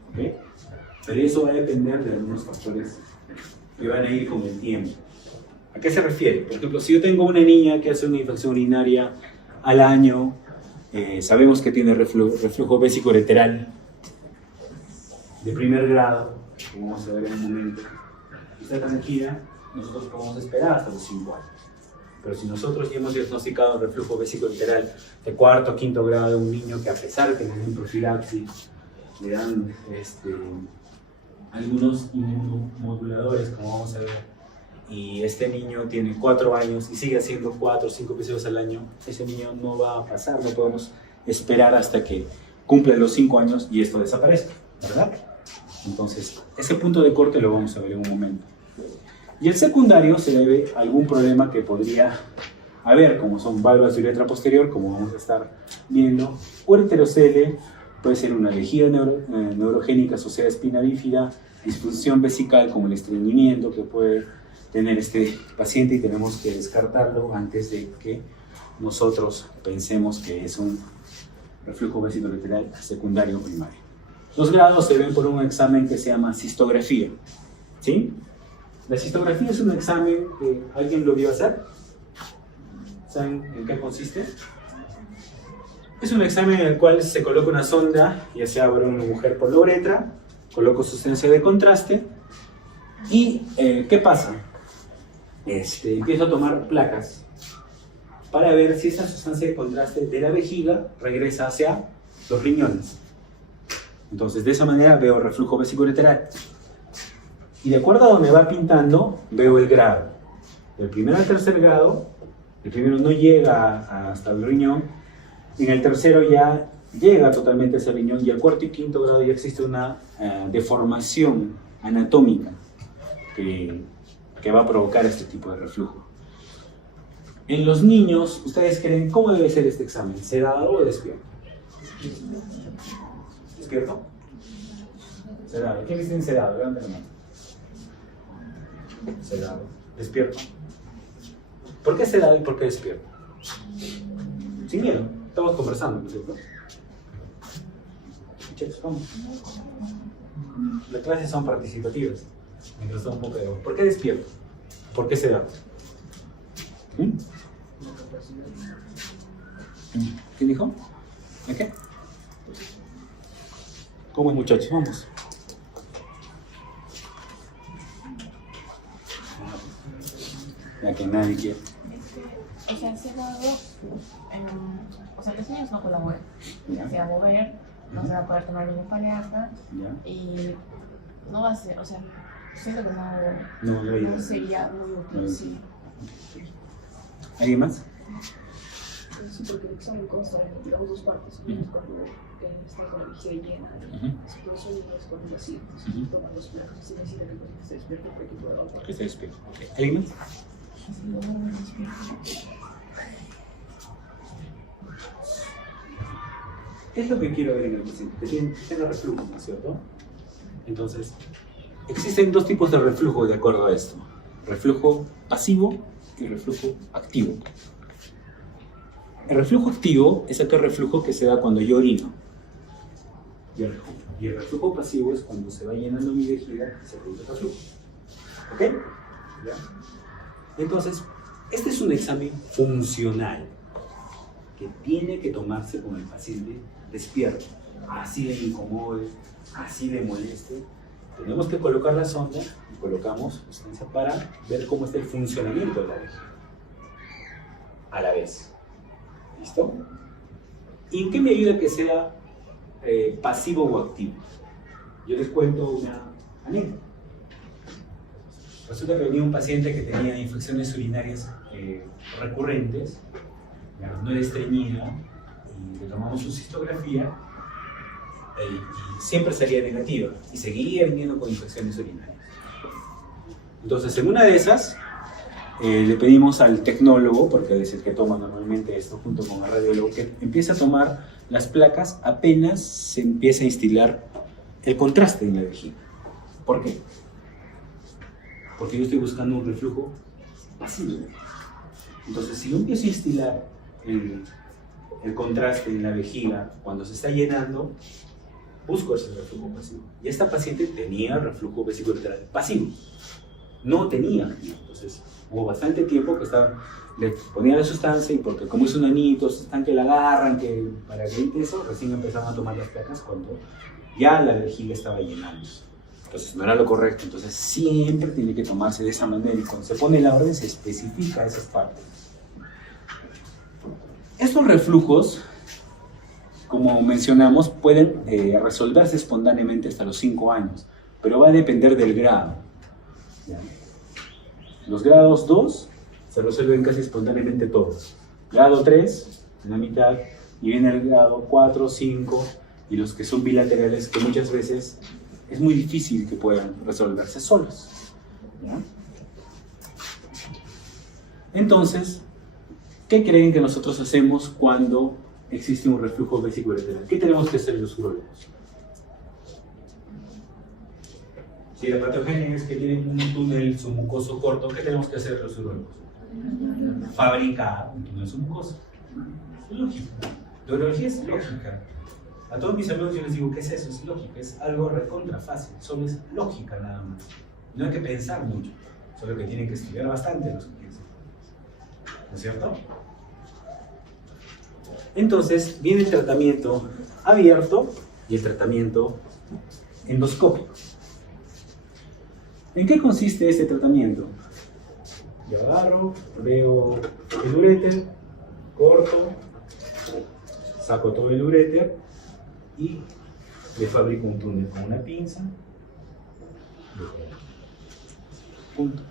¿Ok? Pero eso va a depender de algunos factores que van a ir con el tiempo. ¿A qué se refiere? Por ejemplo, si yo tengo una niña que hace una infección urinaria al año, sabemos que tiene reflujo vesicoureteral de primer grado, como vamos a ver en un momento, y está tranquila, nosotros podemos esperar hasta los 5 años. Pero si nosotros ya hemos diagnosticado reflujo vesicoureteral de 4º o 5º grado de un niño que, a pesar de que le den profilaxis, le dan algunos inmunomoduladores, como vamos a ver, y este niño tiene 4 años y sigue haciendo 4 o 5 episodios al año, ese niño no va a pasar, no podemos esperar hasta que cumpla los 5 años y esto desaparezca, ¿verdad? Entonces, ese punto de corte lo vamos a ver en un momento. Y el secundario se debe a algún problema que podría haber, como son válvulas de uretra posterior, como vamos a estar viendo, o heterocele, puede ser una vejiga neurogénica asociada a espina bífida, disfunción vesical como el estreñimiento que puede tener este paciente y tenemos que descartarlo antes de que nosotros pensemos que es un reflujo vesicoureteral secundario primario. Los grados se ven por un examen que se llama cistografía. ¿Sí? La cistografía es un examen que alguien lo vio hacer. ¿Saben en qué consiste? Es un examen en el cual se coloca una sonda, ya sea para una mujer por la uretra, coloco sustancia de contraste y ¿qué pasa? Empiezo a tomar placas para ver si esa sustancia de contraste de la vejiga regresa hacia los riñones. Entonces, de esa manera veo reflujo vesicoureteral. Y de acuerdo a donde va pintando, veo el grado. Del primero al tercer grado, el primero no llega hasta el riñón, y en el tercero ya llega totalmente a ese riñón, y al 4º y 5º grado ya existe una deformación anatómica que va a provocar este tipo de reflujo. En los niños, ¿ustedes creen cómo debe ser este examen? ¿Sedado o despierto? ¿Despierto? Sedado. ¿Quién dice sedado? Levanten la mano. Sedado. ¿Despierto? ¿Por qué sedado y por qué despierto? Sin miedo. Estamos conversando, ¿no es cierto? Muchachos, vamos. Las clases son participativas. Mientras está un poco de agua. ¿Por qué despierto? ¿Por qué sedado? ¿Quién dijo? ¿De qué? ¿Cómo es, muchachos? Vamos. Ya que nadie quiere. O sea, ese lado, o sea, los niños no colaboran. Ya. Se va a mover, no se va a poder tomar ningún paliacta Ya. y no va a ser, o sea, siento que No, no sería muy útil, No. sí. ¿Alguien más? Sí, porque el examen consta de, digamos, 2 partes. Una es cuando está con la vejiga llena, la situación y es cuando vacía. Toman los platos, así necesitan que esté despierto para que pueda hablar. Que se despierta. ¿Alguien más? ¿Qué es lo que quiero ver en el paciente? Que tenga reflujo, ¿no es cierto? Entonces, existen 2 tipos de reflujo de acuerdo a esto. Reflujo pasivo y reflujo activo. El reflujo activo es aquel reflujo que se da cuando yo orino. Y el reflujo pasivo es cuando se va llenando mi vejiga y se produce reflujo. ¿Ok? ¿Ya? Entonces, este es un examen funcional que tiene que tomarse con el paciente despierto. Así le incomode, así le moleste. Tenemos que colocar la sonda y colocamos sustancia para ver cómo está el funcionamiento de la vejiga. a la vez. ¿Listo? ¿Y en qué me ayuda que sea pasivo o activo? Yo les cuento una anécdota. Resulta que venía un paciente que tenía infecciones urinarias recurrentes, no era estreñida, y le tomamos su cistografía y siempre salía negativa y seguía viniendo con infecciones urinarias. Entonces, en una de esas, le pedimos al tecnólogo, porque es el que toma normalmente esto junto con el radiólogo, que empiece a tomar las placas apenas se empieza a instilar el contraste en la vejiga. ¿Por qué? Porque yo estoy buscando un reflujo pasivo. Entonces, si yo empiezo a instilar el contraste en la vejiga cuando se está llenando, busco ese reflujo pasivo. Y esta paciente tenía reflujo vesicoureteral pasivo. No tenía. Entonces, hubo bastante tiempo que le ponía la sustancia, y porque como es un anito, están que la agarran, que para que evite eso, recién empezaban a tomar las placas cuando ya la vejiga estaba llenando. Entonces no era lo correcto. Entonces siempre tiene que tomarse de esa manera, y cuando se pone la orden se especifica esas partes. Estos reflujos, como mencionamos, pueden resolverse espontáneamente hasta los 5 años, pero va a depender del grado. ¿Ya? Los grados 2 se resuelven casi espontáneamente todos. Grado 3, en la mitad, y viene el grado 4, 5, y los que son bilaterales, que muchas veces es muy difícil que puedan resolverse solos. ¿Ya? Entonces, ¿qué creen que nosotros hacemos cuando existe un reflujo vesicoureteral? ¿Qué tenemos que hacer los urólogos? Si la patogenia es que tienen un túnel submucoso corto, ¿qué tenemos que hacer los urólogos? Fabricar un túnel submucoso. Es lógico. La urología es lógica. A todos mis amigos yo les digo, ¿qué es eso? Es lógica, es algo recontra fácil, solo es lógica nada más. No hay que pensar mucho, solo que tienen que estudiar bastante los que piensan. ¿No es cierto? Entonces, viene el tratamiento abierto y el tratamiento endoscópico. ¿En qué consiste este tratamiento? Yo agarro, veo el uréter, corto, saco todo el uréter y le fabrico un túnel con una pinza, punto,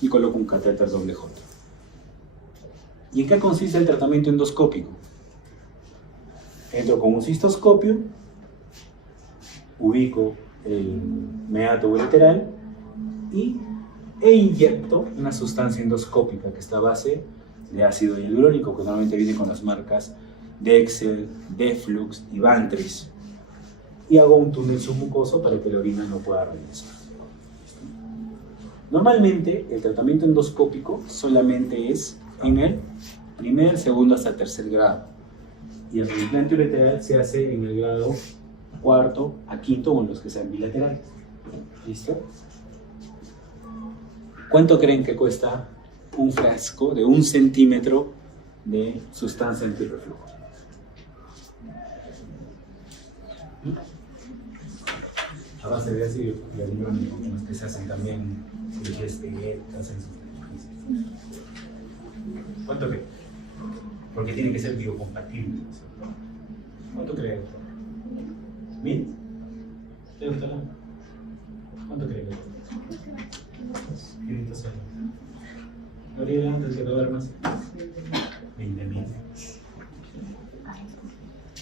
y coloco un catéter doble J. ¿Y en qué consiste el tratamiento endoscópico? Entro con un cistoscopio, ubico el meato ureteral e inyecto una sustancia endoscópica que está a base de ácido hialurónico, que normalmente viene con las marcas Dexel, Deflux y Bantris, y hago un túnel submucoso para que la orina no pueda regresar. Normalmente el tratamiento endoscópico solamente es en el primer, segundo hasta tercer grado, y el implante ureteral se hace en el grado 4 a 5 o en los que sean bilaterales. ¿Listo? ¿Cuánto creen que cuesta un frasco de 1 centímetro de sustancia antirreflujo? A base de ácido hialurónico, con los que se hacen también cirugías estéticas. ¿Cuánto creen? Porque tiene que ser biocompatible. ¿Cuánto creen? ¿1000? ¿Te gusta? ¿Cuánto creen? 500 soles. Gabriela, antes de acabar más. 20.000.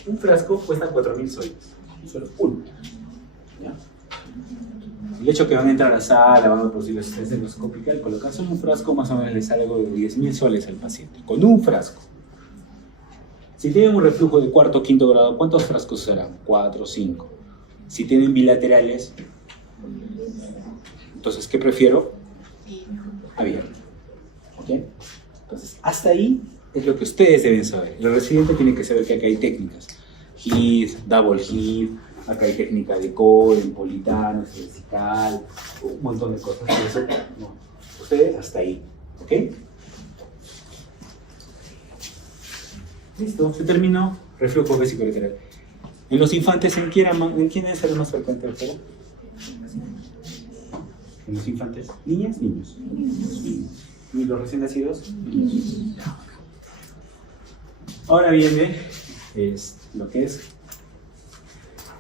Un frasco cuesta 4.000 soles. Solo uno. ¿Ya? El hecho que van a entrar a la sala, van a producir la asistencia endoscópica, al colocarse en un frasco más o menos les sale algo de 10.000 soles al paciente. Con un frasco. Si tienen un reflujo de cuarto o quinto grado, ¿cuántos frascos serán? 4 o 5. Si tienen bilaterales, entonces, ¿qué prefiero? Abierto. ¿Ok? Entonces, hasta ahí es lo que ustedes deben saber. El residente tiene que saber que acá hay técnicas. HID, double HID, acá hay técnica de core, empolitano, cervical, un montón de cosas. Eso, no. Ustedes hasta ahí. ¿Ok? Listo, se terminó. Reflujo vesicoureteral. En los infantes, ¿en quién es el más frecuente, doctora? En los infantes. ¿Niñas? Niños. ¿Y los recién nacidos? Niños. Ahora viene lo que es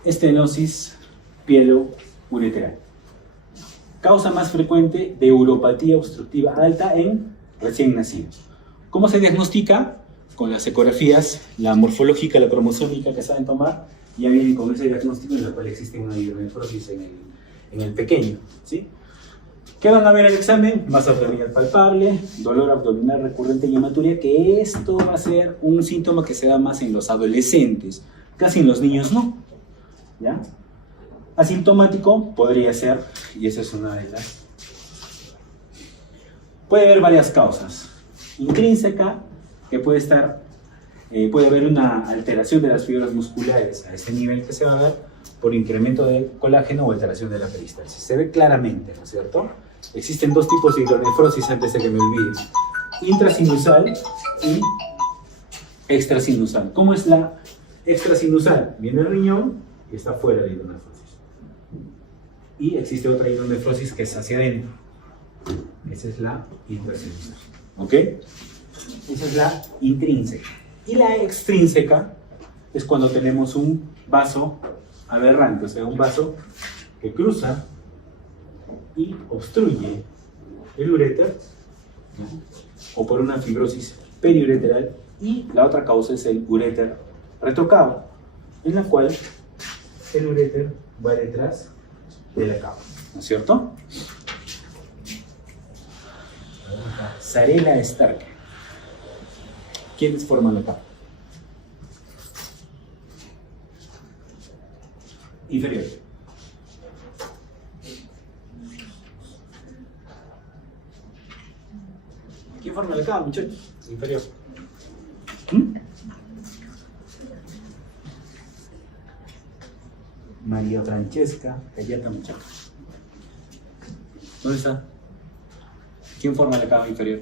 estenosis pielo-ureteral. Causa más frecuente de uropatía obstructiva alta en recién nacidos. ¿Cómo se diagnostica? Con las ecografías, la morfológica, la cromosómica que saben tomar, ya vienen con ese diagnóstico en el cual existe una hidronefrosis en el pequeño, ¿sí? ¿Qué van a ver en el examen? Masa abdominal palpable, dolor abdominal recurrente y hematuria, que esto va a ser un síntoma que se da más en los adolescentes, casi en los niños no, ¿ya? Asintomático podría ser, y esa es una de las... Puede haber varias causas. Intrínseca, que puede haber una alteración de las fibras musculares a este nivel que se va a dar por incremento de colágeno o alteración de la peristalsis. Se ve claramente, ¿no es cierto? Existen dos tipos de hidronefrosis antes de que me olvide. Intrasinusal y extrasinusal. ¿Cómo es la extrasinusal? Viene el riñón y está fuera de hidronefrosis. Y existe otra hidronefrosis que es hacia adentro. Esa es la intrasinusal. ¿Ok? Esa es la intrínseca. Y la extrínseca es cuando tenemos un vaso aberrante, o sea, un vaso que cruza y obstruye el uréter, ¿no? O por una fibrosis periureteral, y la otra causa es el uréter retrocavo, en la cual el uréter va detrás de la cava, ¿no es cierto? Sarela Stark. ¿Quiénes forman la cava? Inferior. ¿Quién forma la cava, muchachos? Inferior. María Francesca Cayata Muchacha. ¿Dónde está? ¿Quién forma la cava inferior?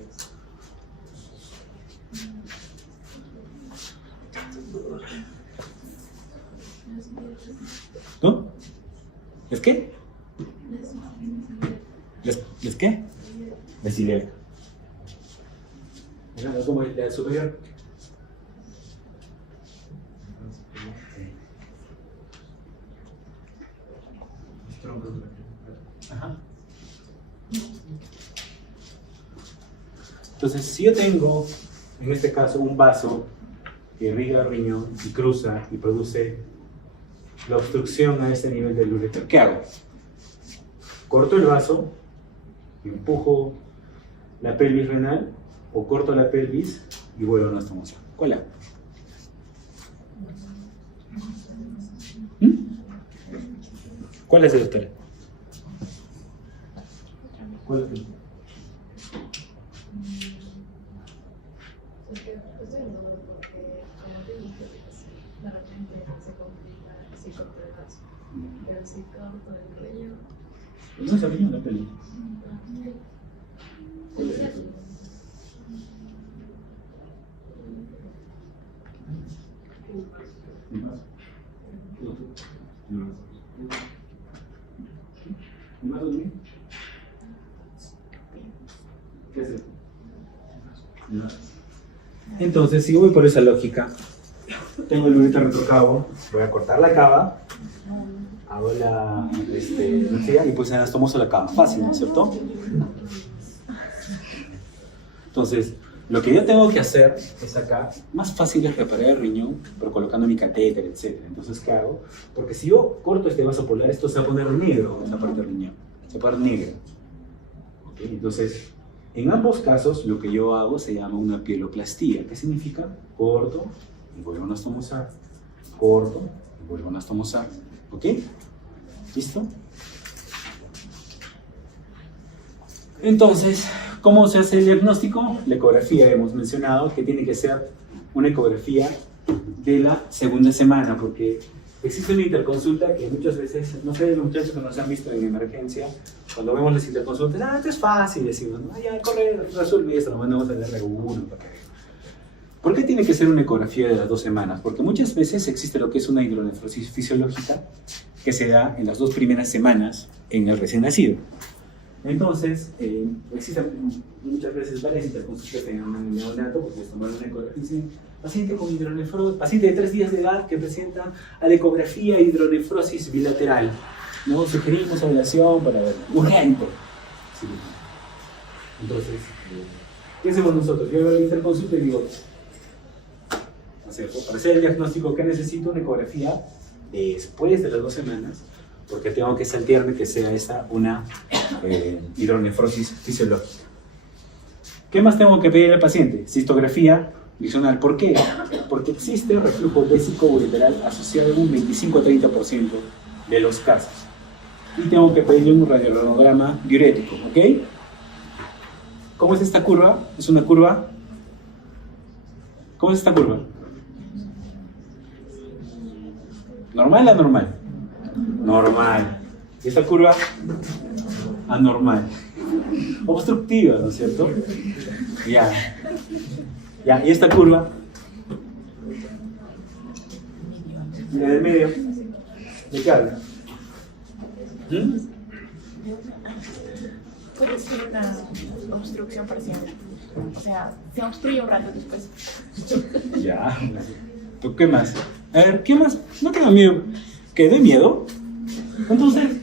¿Tú? ¿Les qué? ¿Les qué? Les ilíaca. ¿Es como la superior? Ajá. Entonces, si yo tengo, en este caso, un vaso que irriga el riñón y cruza y produce la obstrucción a este nivel del uréter, ¿qué hago? ¿Corto el vaso, empujo la pelvis renal, o corto la pelvis y vuelvo a anastomosa? ¿Cuál hago? ¿Cuál es el doctor? ¿Cuál es el? De repente se complica si corto el brazo, pero si corto el riñón. No se riñón la pelvis. ¿Qué es eso? Entonces, si voy por esa lógica, tengo el uréter retrocavo, voy a cortar la cava, hago la y pues anastomoso la cava. Fácil, ¿no es cierto? Entonces, lo que yo tengo que hacer es acá, más fácil es reparar el riñón, pero colocando mi catéter, etc. Entonces, ¿qué hago? Porque si yo corto este vaso polar, esto se va a poner negro, esa parte del riñón, se va a poner negro. ¿Okay? Entonces, en ambos casos, lo que yo hago se llama una pieloplastía. ¿Qué significa? Corto y vuelvo a anastomosar. Corto y vuelvo a anastomosar. ¿Ok? ¿Listo? Entonces, ¿cómo se hace el diagnóstico? La ecografía hemos mencionado que tiene que ser una ecografía de la segunda semana, porque existe una interconsulta que muchas veces, no sé, los muchachos que nos han visto en emergencia, cuando vemos las interconsultas, esto es fácil, decimos, ya, corre, resuelve esto, lo mandamos al R1 para que... ¿Por qué tiene que ser una ecografía de las 2 semanas? Porque muchas veces existe lo que es una hidronefrosis fisiológica que se da en las 2 primeras semanas en el recién nacido. Entonces, existen muchas veces varias interconsultas en un neonato, porque es tomar una ecografía. Dicen, paciente con hidronefrosis, paciente de 3 días de edad que presenta a la ecografía hidronefrosis bilateral. ¿No? Sugerimos ablación para ver, urgente. Sí. Entonces, ¿qué hacemos nosotros? Yo voy a la interconsulta y digo, ¿no es cierto? Para hacer el diagnóstico, ¿qué necesito? Una ecografía después de las 2 semanas, porque tengo que saltearme que sea esa una hidronefrosis fisiológica. ¿Qué más tengo que pedir al paciente? Cistografía visional. ¿Por qué? Porque existe reflujo vésico-ureteral asociado en un 25-30% de los casos. Y tengo que pedirle un radiologograma diurético, ¿ok? ¿Cómo es esta curva? ¿Es una curva? ¿Cómo es esta curva? ¿Normal o anormal? Normal. ¿Y esta curva? Anormal. Obstructiva, ¿no es cierto? Ya. Ya, ¿y esta curva? Mira, del medio. ¿De qué habla? Puede ser una obstrucción parcial. O sea, se obstruye un rato después. Ya. ¿Tú qué más? A ver, ¿qué más? No tengo miedo. ¿Qué? ¿De miedo? Entonces.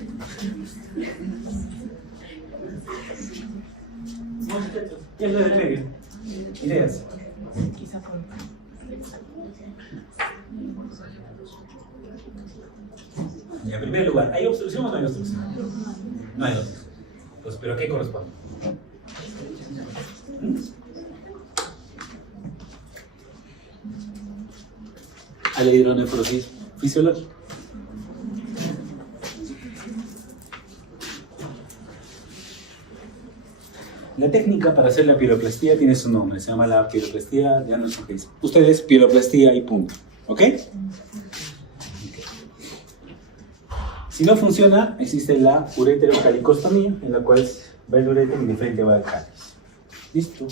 ¿Qué es lo del medio? Ideas. Quizá con... En primer lugar, ¿hay obstrucción o no hay obstrucción? No hay obstrucción. Pues, ¿pero qué corresponde? A la hidronefrosis fisiológica. La técnica para hacer la piroplastía tiene su nombre, se llama la piroplastía de Anderson Hayes. Ustedes, piroplastía y punto. ¿Ok? Si no funciona, existe la ureterocalicostomía, en la cual va el uréter y de frente va el cáliz. ¿Listo?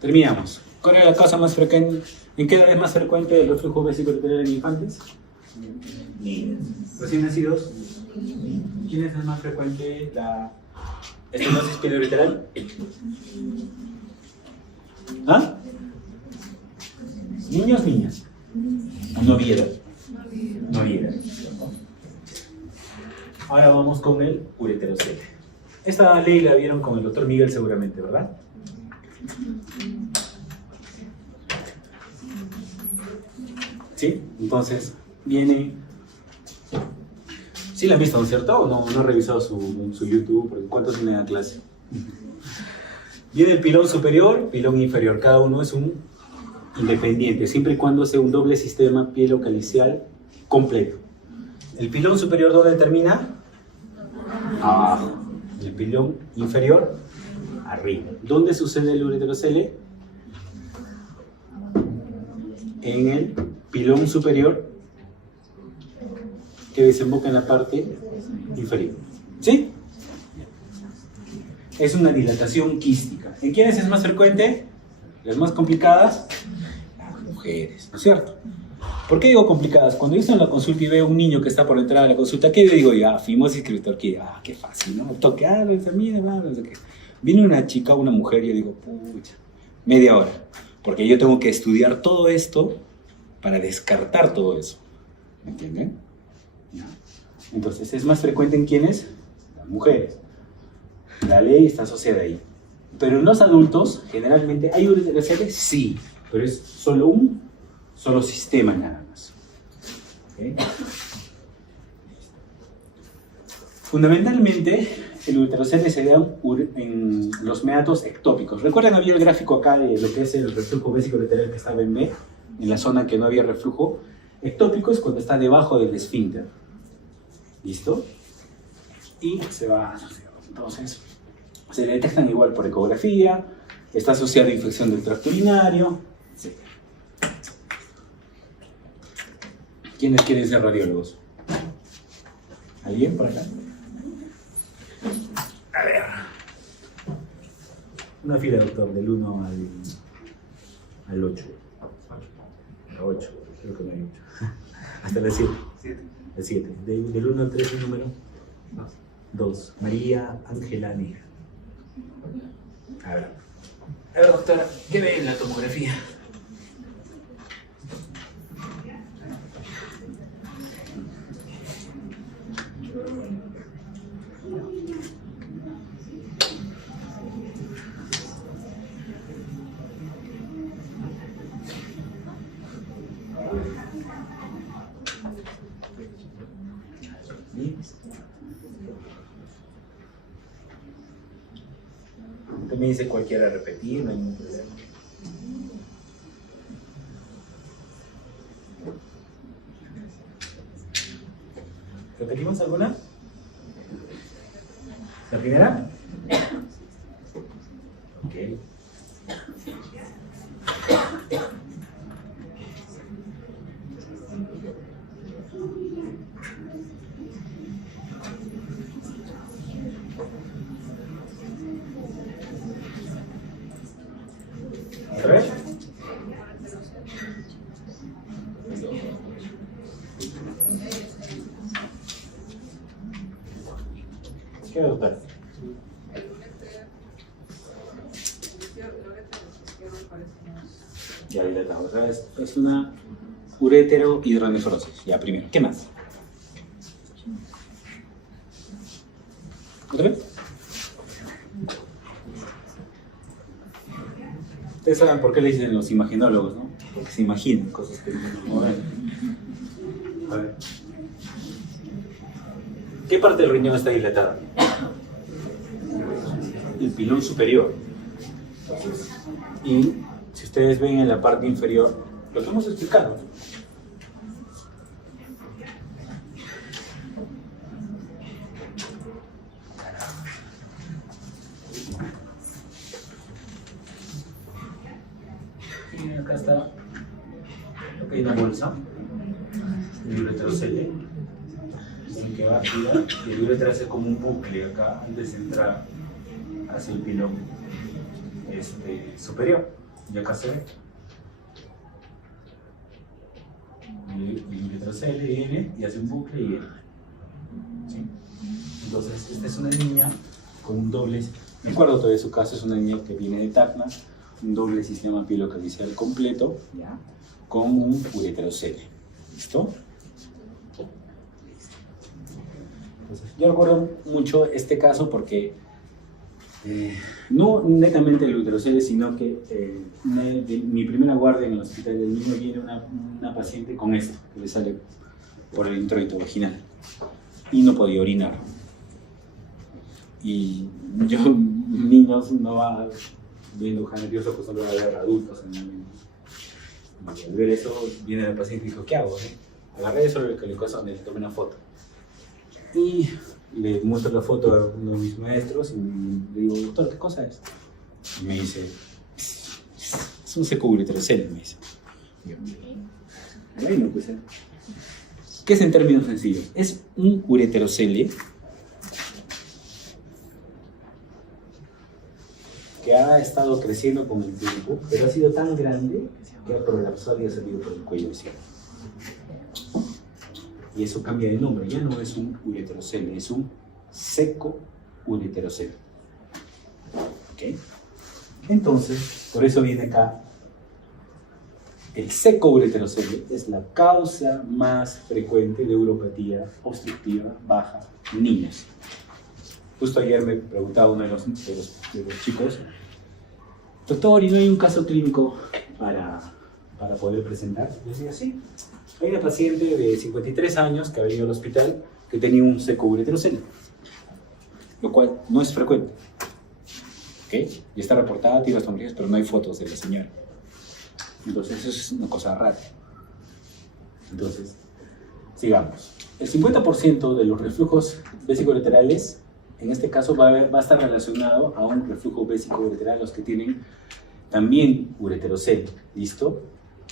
Terminamos. ¿Cuál es la causa más frecuente? ¿En qué edad es más frecuente el reflujo vésico-ureteral en infantes? Recién nacidos. ¿Quién es el más frecuente la estenosis pieloureteral? ¿Ah? ¿Niños, niñas? No vieron. No vieron. Ahora vamos con el ureterocele. Esta ley la vieron con el doctor Miguel seguramente, ¿verdad? ¿Sí? Entonces, viene... ¿Sí la han visto, no es cierto? ¿O no ha revisado su YouTube? Porque ¿cuántos tienen en la clase? Viene el pilón superior, pilón inferior. Cada uno es un independiente, siempre y cuando sea un doble sistema pielocalicial completo. ¿El pilón superior dónde termina? Abajo. El pilón inferior, arriba. ¿Dónde sucede el ureterocele? En el pilón superior que desemboca en la parte inferior. ¿Sí? Es una dilatación quística. ¿En quiénes es más frecuente? Las más complicadas, las mujeres, ¿no es cierto? ¿Por qué digo complicadas? Cuando yo estoy en la consulta y veo a un niño que está por entrar a la consulta, ¿qué yo digo? Ya, fimosis criptorquía, qué fácil, ¿no? Toquear, examina, no sé qué. Viene una chica, una mujer, y yo digo, pucha, media hora. Porque yo tengo que estudiar todo esto para descartar todo eso. ¿Me entienden? ¿Ya? Entonces, ¿es más frecuente en quiénes? Las mujeres. La ley está asociada ahí. Pero en los adultos, generalmente, ¿hay ureterocele? Sí, pero es solo un solo sistema nada más. ¿Okay? Fundamentalmente, el ureterocele se da en los meatos ectópicos. ¿Recuerdan? Había el gráfico acá de lo que es el reflujo vésico-ureteral que estaba en B, en la zona que no había reflujo. Ectópico es cuando está debajo del esfínter. ¿Listo? Y se va asociado. Entonces, se le detectan igual por ecografía, está asociado a infección del tracto urinario, etc. ¿Quiénes quieren ser radiólogos? ¿Alguien por acá? A ver. Una fila, doctor, del 1 al 8. A 8, creo que no hay 8. Hasta la 7. El 7. Del 1 al 3, ¿el número? 2. María Ángela Negra. A ver, doctora, ¿qué ve en la tomografía? Me dice cualquiera repetir, no hay ningún problema. ¿Repetimos alguna? ¿La primera? Ok. ¿Otra vez? ¿Qué va a gustar? Ya vi la otra vez. Es una urétero hidronefrosis. Ya, primero. ¿Qué más? ¿Otra vez? Ustedes saben por qué le dicen los imaginólogos, ¿no? Porque se imaginan cosas que no ven. A ver. ¿Qué parte del riñón está dilatada? El pilón superior. Y si ustedes ven en la parte inferior, lo que hemos explicado. Y acá está. Acá hay una bolsa. El ureterocele. Que va arriba y el uretero hace como un bucle acá antes de entrar hacia el pilón superior. Y acá se ve. Y el ureterocele viene y hace un bucle y viene. ¿Sí? Entonces, esta es una niña con un doble. Me acuerdo todavía de su caso, es una niña que viene de Tacna, un doble sistema pielocalicial completo, ¿ya? Con un ureterocele. ¿Listo? Yo recuerdo mucho este caso porque no netamente el uterocele, sino que de mi primera guardia en el hospital del niño viene una paciente con esto, que le sale por el introito vaginal y no podía orinar. Y yo, niños, no va viendo nervioso, pues solo va a ver adultos en el momento. Y al ver eso, viene la paciente y dijo, ¿qué hago? Agarré eso, que le cosa donde le tomé una foto. Y le muestro la foto a uno de mis maestros y le digo, doctor, ¿qué cosa es? Y me dice, es un seco ureterocele, me dice. Y yo, ahí no puede ser. ¿Qué es en términos sencillos? Es un ureterocele que ha estado creciendo con el tiempo, pero ha sido tan grande que ha prolapsado y ha salido por el cuello hacia abajo. Y eso cambia de nombre, ya no es un ureterocele, es un seco ureterocele. ¿Ok? Entonces, por eso viene acá, el seco ureterocele es la causa más frecuente de uropatía obstructiva baja en niños. Justo ayer me preguntaba uno de los chicos, doctor, ¿y no hay un caso clínico para poder presentar? Yo decía, sí. Hay una paciente de 53 años que ha venido al hospital que tenía un seco ureterocele, lo cual no es frecuente. ¿Okay? Y está reportada, tiene las tomografías, pero no hay fotos de la señora. Entonces eso es una cosa rara. Entonces, sigamos. El 50% de los reflujos vesicolaterales, en este caso, va a estar relacionado a un reflujo vesicolateral, los que tienen también ureterocele. ¿Listo?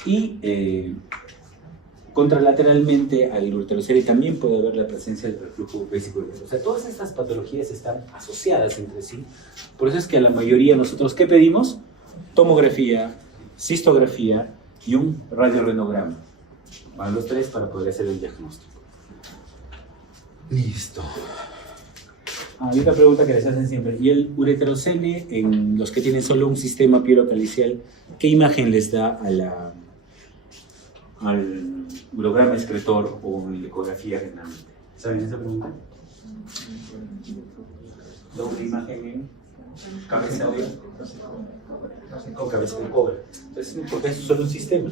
Y contralateralmente al ureterocele también puede haber la presencia del reflujo vesicolateral. O sea, todas estas patologías están asociadas entre sí. Por eso es que a la mayoría nosotros, ¿qué pedimos? Tomografía, cistografía y un radiorenograma. Van los tres para poder hacer el diagnóstico. Listo. Hay otra pregunta que les hacen siempre. ¿Y el ureterocele, en los que tienen solo un sistema pielocalicial, qué imagen les da al urograma excretor o en la ecografía renal? ¿Saben esa pregunta? Doble imagen en cabeza de o cabeza de cobre. Entonces, porque es solo un sistema.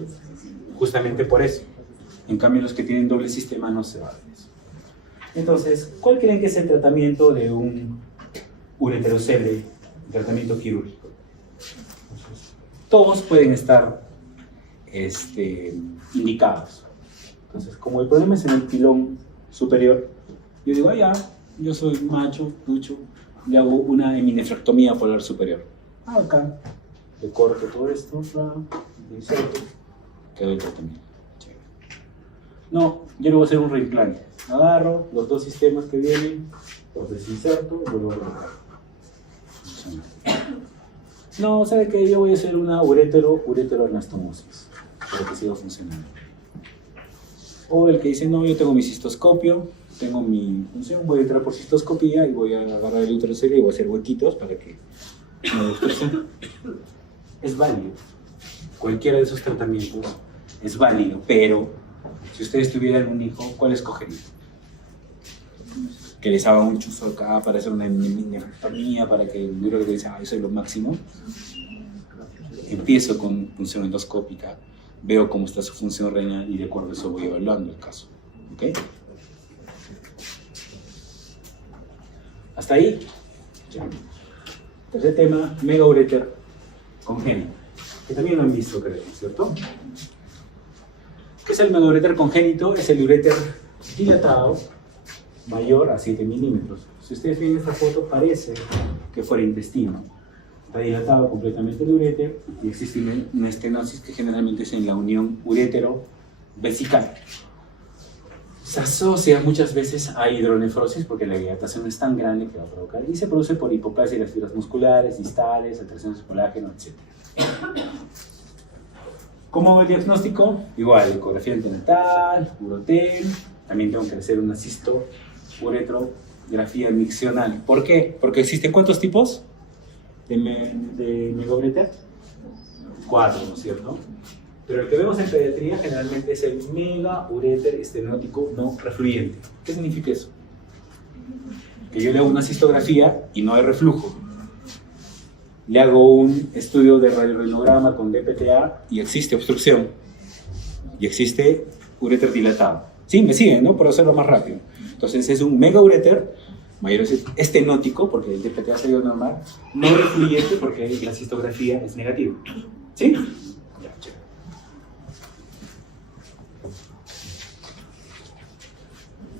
Justamente por eso. En cambio, los que tienen doble sistema no se valen eso. Entonces, ¿cuál creen que es el tratamiento de un ureterocele, tratamiento quirúrgico? Todos pueden estar indicados. Entonces, como el problema es en el pilón superior, yo digo, ya, yo soy macho, ducho, le hago una heminefrectomía polar superior. Acá, le corto todo esto, le inserto, quedó el tratamiento. No, yo le voy a hacer un reimplante. Agarro los dos sistemas que vienen, los desinserto y vuelvo a colocar. No, ¿sabe qué? Yo voy a hacer una ureteroanastomosis para que siga funcionando. O el que dice, no, yo tengo mi cistoscopio, tengo mi función, voy a entrar por cistoscopía y voy a agarrar el uterocele y voy a hacer huequitos para que no dispersen. Es válido. Cualquiera de esos tratamientos es válido, pero si ustedes tuvieran un hijo, ¿cuál escogerían? Que les haga un chuzo acá para hacer una nefrectomía, para que el neuro le diga, eso es lo máximo. Empiezo con función endoscópica, veo cómo está su función renal y de acuerdo a eso voy evaluando el caso. ¿Ok? ¿Hasta ahí? Ya. Tercer tema, megaureter congénito, que también lo han visto, creo, ¿cierto? ¿Qué es el megaureter congénito? Es el ureter dilatado mayor a 7 milímetros. Si ustedes ven esta foto, parece que fuera intestino. Está dilatado completamente el uréter y existe una estenosis que generalmente es en la unión urétero-vesical. Se asocia muchas veces a hidronefrosis porque la dilatación es tan grande que va a provocar y se produce por hipoplasia de las fibras musculares, distales, alteraciones de colágeno, etc. ¿Cómo el diagnóstico? Igual, ecografía antenatal, urotel, también tengo que hacer una cisto-uretrografía miccional. ¿Por qué? Porque existen ¿cuántos tipos de megaureter? 4, ¿no es cierto? Pero el que vemos en pediatría generalmente es el megaureter estenótico no refluyente. ¿Qué significa eso? Que yo le hago una cistografía y no hay reflujo. Le hago un estudio de radiorenograma con DPTA y existe obstrucción. Y existe uréter dilatado. ¿Sí? ¿Me siguen, no? Por hacerlo más rápido. Entonces es un megaureter mayor estenótico, porque el DPTA salió normal, no refluyente, porque la cistografía es negativa. ¿Sí? Ya, chévere.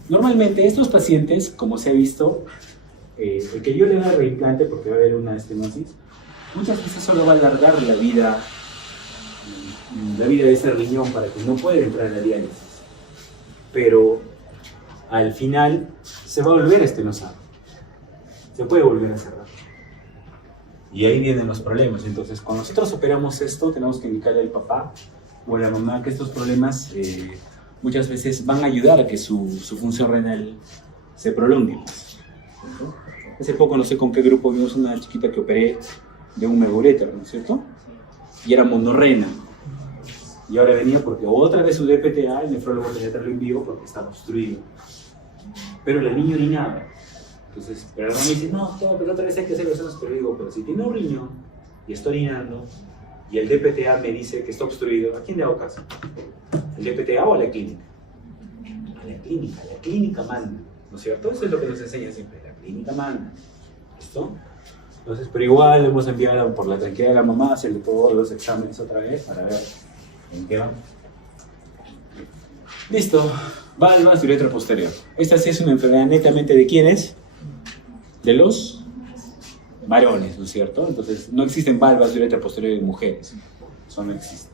Normalmente estos pacientes, como se ha visto, el que yo le haga reimplante porque va a haber una estenosis, muchas veces solo va a alargar la vida de ese riñón para que no pueda entrar en la diálisis. Pero al final se va a volver a estenosar. Se puede volver a cerrar. Y ahí vienen los problemas. Entonces, cuando nosotros operamos esto, tenemos que indicarle al papá o a la mamá que estos problemas muchas veces van a ayudar a que su función renal se prolongue. Hace poco, no sé con qué grupo, vimos una chiquita que operé de un megaureter, ¿no es cierto? Y era monorrena. Y ahora venía porque otra vez su DPTA, el nefrólogo pediatra lo envió porque estaba obstruido. Pero la niña orinaba. Entonces, pero la mamá me dice, no, pero otra vez hay que hacer exámenes. Pero digo, pero si tiene un riñón y está orinando y el DPTA me dice que está obstruido, ¿a quién le hago caso? ¿Al DPTA o a la clínica? La clínica manda, ¿no es cierto? Eso es lo que nos enseña siempre, la clínica manda. ¿Listo? Entonces, pero igual hemos enviado por la tranquilidad de la mamá a hacerle todos los exámenes otra vez para ver en qué va. Listo. Valvas y uretra posterior. Esta sí es una enfermedad netamente de ¿quiénes? De los varones, ¿no es cierto? Entonces, no existen valvas y uretra posterior en mujeres. Eso no existe.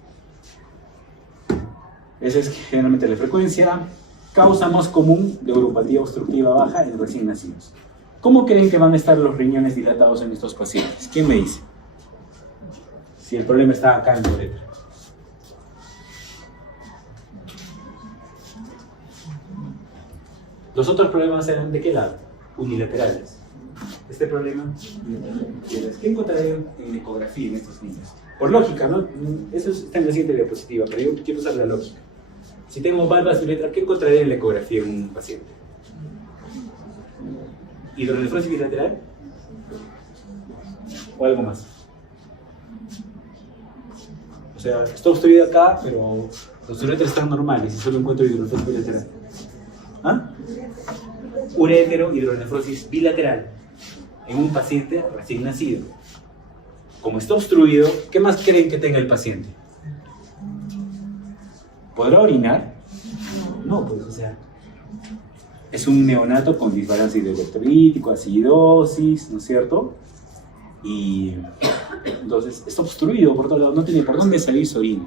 Esa es generalmente la frecuencia. Causa más común de uropatía obstructiva baja en recién nacidos. ¿Cómo creen que van a estar los riñones dilatados en estos pacientes? ¿Quién me dice? Si el problema está acá en la uretra. Los otros problemas eran ¿de qué lado? Unilaterales. este problema, ¿qué encontraré en ecografía en estos niños? Por lógica, ¿no? Eso está en la siguiente diapositiva, pero yo quiero usar la lógica. Si tengo valvas bilaterales, ¿qué encontraré en la ecografía en un paciente? ¿Hidronefrosis bilateral? ¿O algo más? O sea, está obstruido acá, pero los uréteros están normales y solo encuentro hidronefrosis bilateral. ¿Ah? Urétero, hidronefrosis bilateral en un paciente recién nacido. Como está obstruido, ¿qué más creen que tenga el paciente? ¿Podrá orinar? No, pues, o sea, es un neonato con disbalance hidroelectrolítico, acidosis, ¿no es cierto? Y entonces está obstruido por todos lados, no tiene por dónde salir su orina.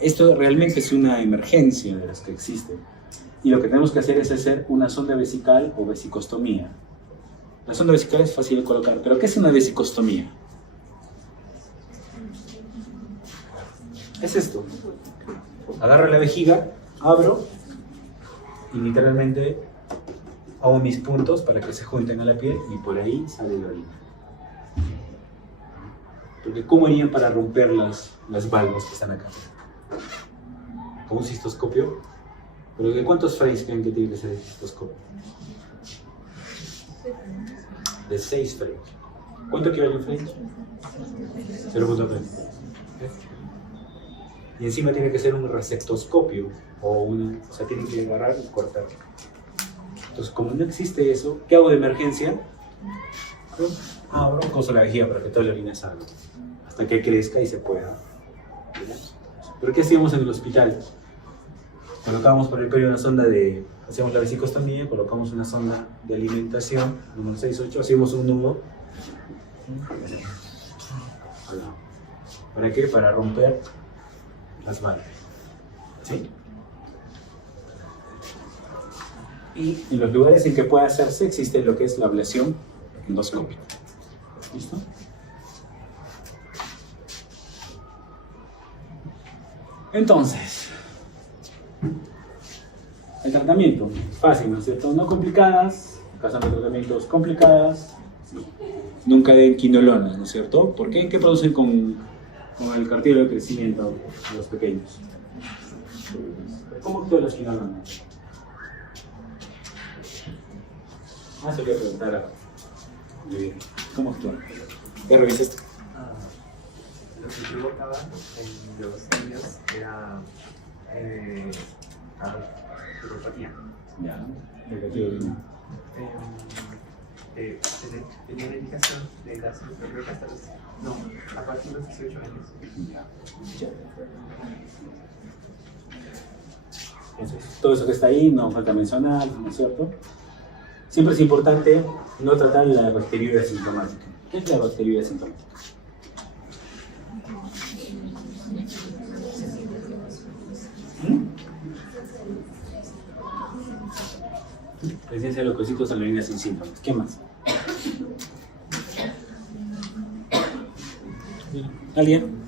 Esto realmente es una emergencia de las que existen. Y lo que tenemos que hacer es hacer una sonda vesical o vesicostomía. La sonda vesical es fácil de colocar, pero ¿qué es una vesicostomía? Es esto. Agarro la vejiga, abro y literalmente hago mis puntos para que se junten a la piel y por ahí sale la orina. Porque ¿cómo harían para romper las valvas que están acá? ¿Con un cistoscopio? ¿Pero de cuántos frames creen que tiene que ser el cistoscopio? De 6 frames. ¿Cuánto equivale un frame? 0.3. Y encima tiene que ser un receptoscopio, o sea, tienen que agarrar y cortar. Entonces, como no existe eso, ¿qué hago de emergencia? Abro, coso la vejiga para que toda la orina salga, hasta que crezca y se pueda. ¿Pero qué hacíamos en el hospital? Colocábamos por el perio una sonda de... Hacíamos la vesicostomía, colocamos una sonda de alimentación, número 6-8, hacíamos un nudo. ¿Para qué? Para romper las valvas. ¿Sí? Y en los lugares en que puede hacerse existe lo que es la ablación endoscópica. ¿Listo? Entonces, el tratamiento, fácil, ¿no es cierto? No complicadas, causando tratamientos complicadas, nunca den quinolonas, ¿no es cierto? ¿Por qué? ¿Qué producen con el cartílago de crecimiento de los pequeños? ¿Cómo actúan las quinolonas? Se voy a preguntar a Vivian. ¿Cómo actúan? ¿Qué revisaste? Lo que provocaba en los niños era neuropatía. Ya, negativo de uno. Tenía una indicación de gas, creo que hasta los... No, a partir de los 18 años. Ya. Entonces, todo eso que está ahí no falta mencionar, ¿no es cierto? Siempre es importante no tratar la bacteriuria asintomática. ¿Qué es la bacteriuria asintomática? Presencia de leucocitos en la orina sin síntomas. ¿Qué más? ¿Alguien?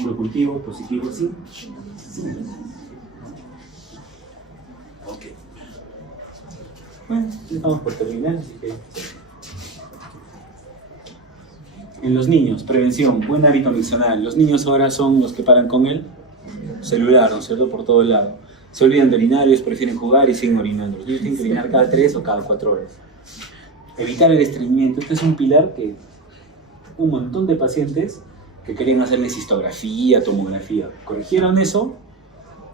¿Puro cultivo, positivo? ¿Sí? Sí. Ok. Bueno, ya estamos por terminar, así que... En los niños, prevención, buen hábito miccional. Los niños ahora son los que paran con el celular, ¿no es cierto? Por todo lado. Se olvidan de orinar, ellos prefieren jugar y siguen orinando. Los niños tienen que orinar cada 3 o cada 4 horas. Evitar el estreñimiento. Este es un pilar que un montón de pacientes que querían hacerles histografía, tomografía, corrigieron eso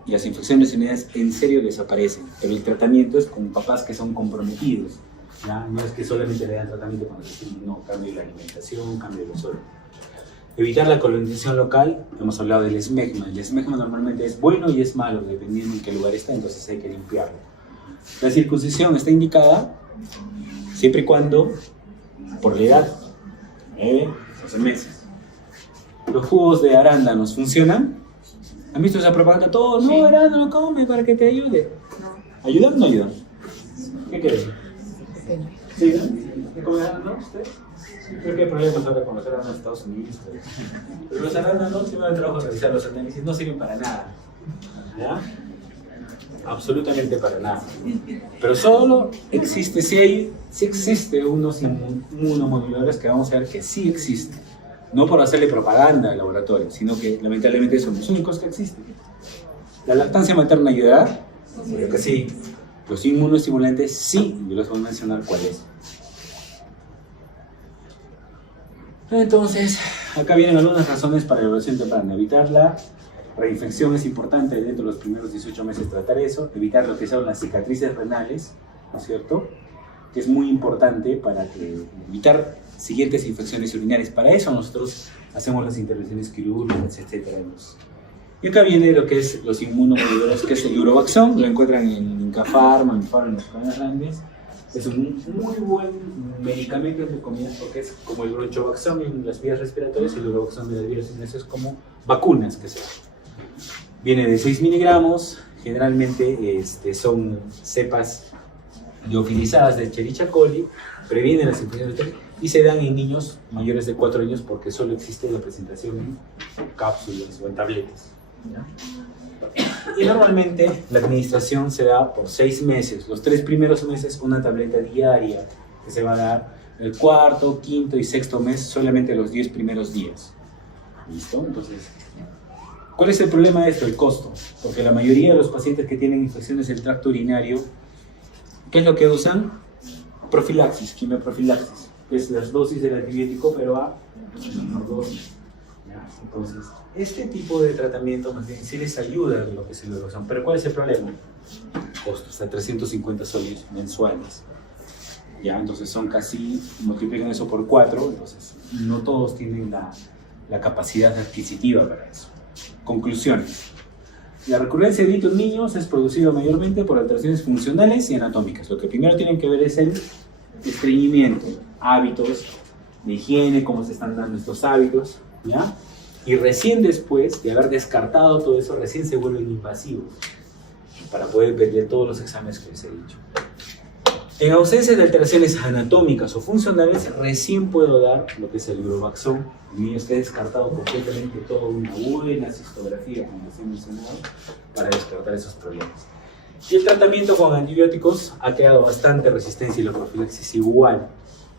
y las infecciones urinarias en serio desaparecen. Pero el tratamiento es con papás que son comprometidos. ¿Ya? No es que solamente le dan tratamiento cuando se sienten, no, cambio la alimentación, cambio el suelo. Evitar la colonización local, hemos hablado del esmegma. El esmegma normalmente es bueno y es malo, dependiendo en qué lugar está, entonces hay que limpiarlo. La circuncisión está indicada siempre y cuando, por la edad, 12 meses. Los jugos de arándanos funcionan. ¿Han visto esa propaganda? Todo, no, arándano, come para que te ayude. ¿Ayudan o no ayudan? ¿Qué creen? ¿Sí? ¿Qué comen arándanos ustedes? Creo que hay problemas ahora con los arándanos en Estados Unidos. Pero los arándanos, si me da trabajo revisar los análisis, no sirven para nada. ¿Ya? absolutamente para nada. Pero solo existe, si existe unos inmunomoduladores que vamos a ver que sí existen. No por hacerle propaganda al laboratorio, sino que lamentablemente son los únicos que existen. ¿La lactancia materna ayuda? Creo que sí. Los inmunoestimulantes sí, yo les voy a mencionar cuáles. Entonces, acá vienen algunas razones para la evaluación temprana. Evitar la reinfección es importante dentro de los primeros 18 meses tratar eso. Evitar lo que son las cicatrices renales, ¿no es cierto? Que es muy importante para evitar siguientes infecciones urinarias. Para eso nosotros hacemos las intervenciones quirúrgicas, etc. Y acá viene lo que es los inmunomoduladores, que es el Urovaxón. Lo encuentran en Incafarma, en las cadenas grandes. Es un muy buen medicamento, entre comillas, porque es como el Bronchovaxón en las vías respiratorias y el Urovaxón de las vías urinarias, como vacunas que se viene de 6 miligramos. Generalmente son cepas liofilizadas de Escherichia coli, previenen las infecciones y se dan en niños mayores de 4 años porque solo existe la presentación en cápsulas o en tabletas, ¿ya? Y normalmente la administración se da por 6 meses. Los 3 primeros meses una tableta diaria que se va a dar el cuarto, quinto y sexto mes, solamente los 10 primeros días. ¿Listo? Entonces, ¿cuál es el problema de esto? El costo. Porque la mayoría de los pacientes que tienen infecciones del tracto urinario, ¿qué es lo que usan? Profilaxis, quimioprofilaxis, que es las dosis del antibiótico, pero a menor dosis. Entonces, este tipo de tratamiento más bien sí les ayuda en lo que es el Urovaxón. Pero ¿cuál es el problema? Costos, hasta 350 soles mensuales. Ya, entonces son casi, multiplican eso por 4, entonces no todos tienen la capacidad adquisitiva para eso. Conclusiones. La recurrencia de hito en niños es producida mayormente por alteraciones funcionales y anatómicas. Lo que primero tienen que ver es el estreñimiento, hábitos de higiene, cómo se están dando estos hábitos, ¿ya? Y recién después de haber descartado todo eso, recién se vuelven invasivos para poder ver todos los exámenes que les he dicho. En ausencia de alteraciones anatómicas o funcionales, recién puedo dar lo que es el Urovaxón. El niño está descartado completamente toda una buena cistografía, como les he mencionado, para descartar esos problemas. Y el tratamiento con antibióticos ha quedado bastante resistencia y la profilaxis igual.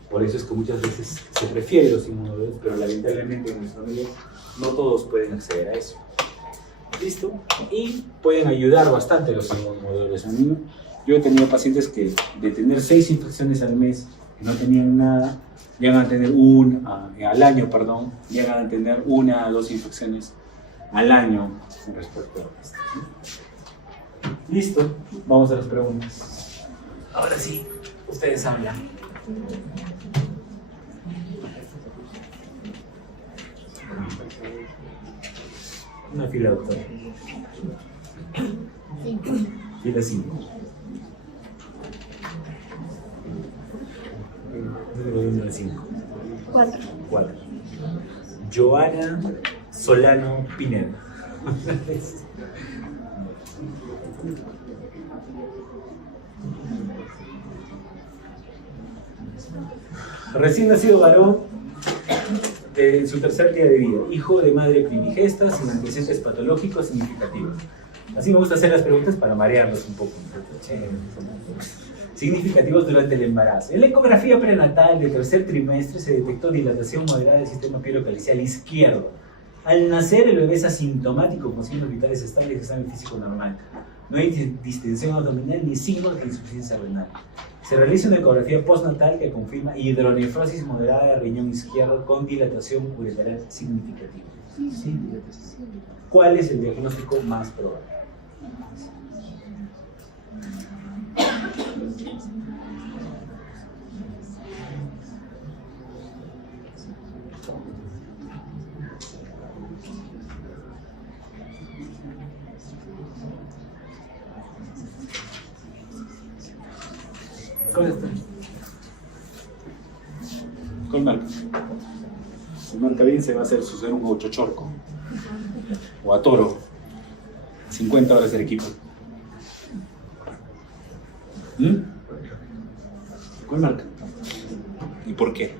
Por eso es que muchas veces se prefiere los inmunomoduladores, pero lamentablemente en nuestra medio no todos pueden acceder a eso. ¿Listo? Y pueden ayudar bastante los inmunomoduladores. A mí, yo he tenido pacientes que de tener 6 infecciones al mes, que no tenían nada, llegan a tener al año, llegan a tener 1 a 2 infecciones al año con respecto a esto. Listo, vamos a las preguntas. Ahora sí, ustedes hablan. Una fila, doctor. 5. Fila 5. Número 5. 4. Joana Solano Pineda. Recién nacido varón en su tercer día de vida, hijo de madre primigesta, sin antecedentes patológicos significativos. Así me gusta hacer las preguntas para marearlos un poco. Significativos durante el embarazo. En la ecografía prenatal del tercer trimestre se detectó dilatación moderada del sistema pielocalicial izquierdo. Al nacer el bebé es asintomático con signos vitales estables y examen físico normal. No hay distensión abdominal ni signos de insuficiencia renal. Se realiza una ecografía postnatal que confirma hidronefrosis moderada de riñón izquierdo con dilatación ureteral significativa. Sí. ¿Cuál es el diagnóstico más probable? ¿Cuál marca? Si marca bien se va a hacer suceder un chochorco o a toro. 50 horas del equipo. ¿Cuál marca? ¿Y por qué?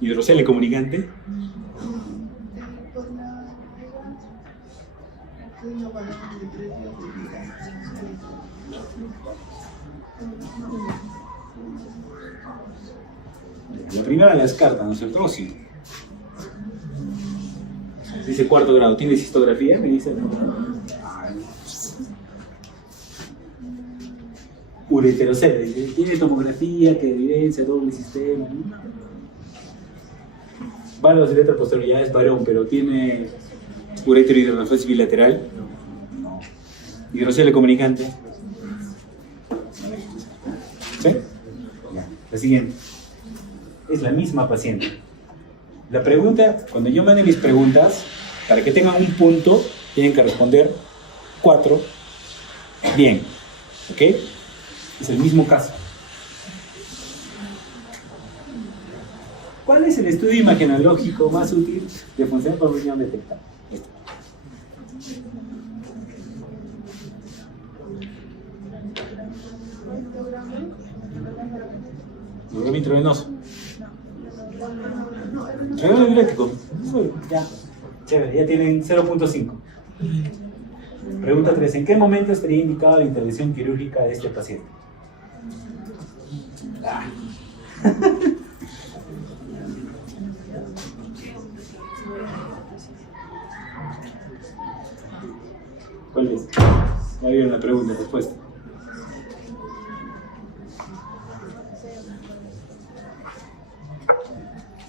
¿Hidrocele comunicante? La primera la descarta, ¿no es cierto? ¿O sí? Dice cuarto grado, ¿tiene histografía? Me dice. Ureterocele, dice, tiene tomografía que evidencia doble sistema. Válvulas de letra posterior ya es varón, pero tiene uretero hidronefosis bilateral. No. Hidrocele comunicante. ¿Sí? Ya. La siguiente. Es la misma paciente. La pregunta, cuando yo mande mis preguntas, para que tengan un punto, tienen que responder 4 bien. ¿Ok? Es el mismo caso. ¿Cuál es el estudio imagenológico más útil de función por unión detectada? Este. Programa intravenoso. Regalo diurético. Ya. Chévere, ya tienen 0.5. Pregunta 3. ¿En qué momento estaría indicada la intervención quirúrgica de este paciente? ¿Cuál es? Ya vieron la pregunta, la respuesta.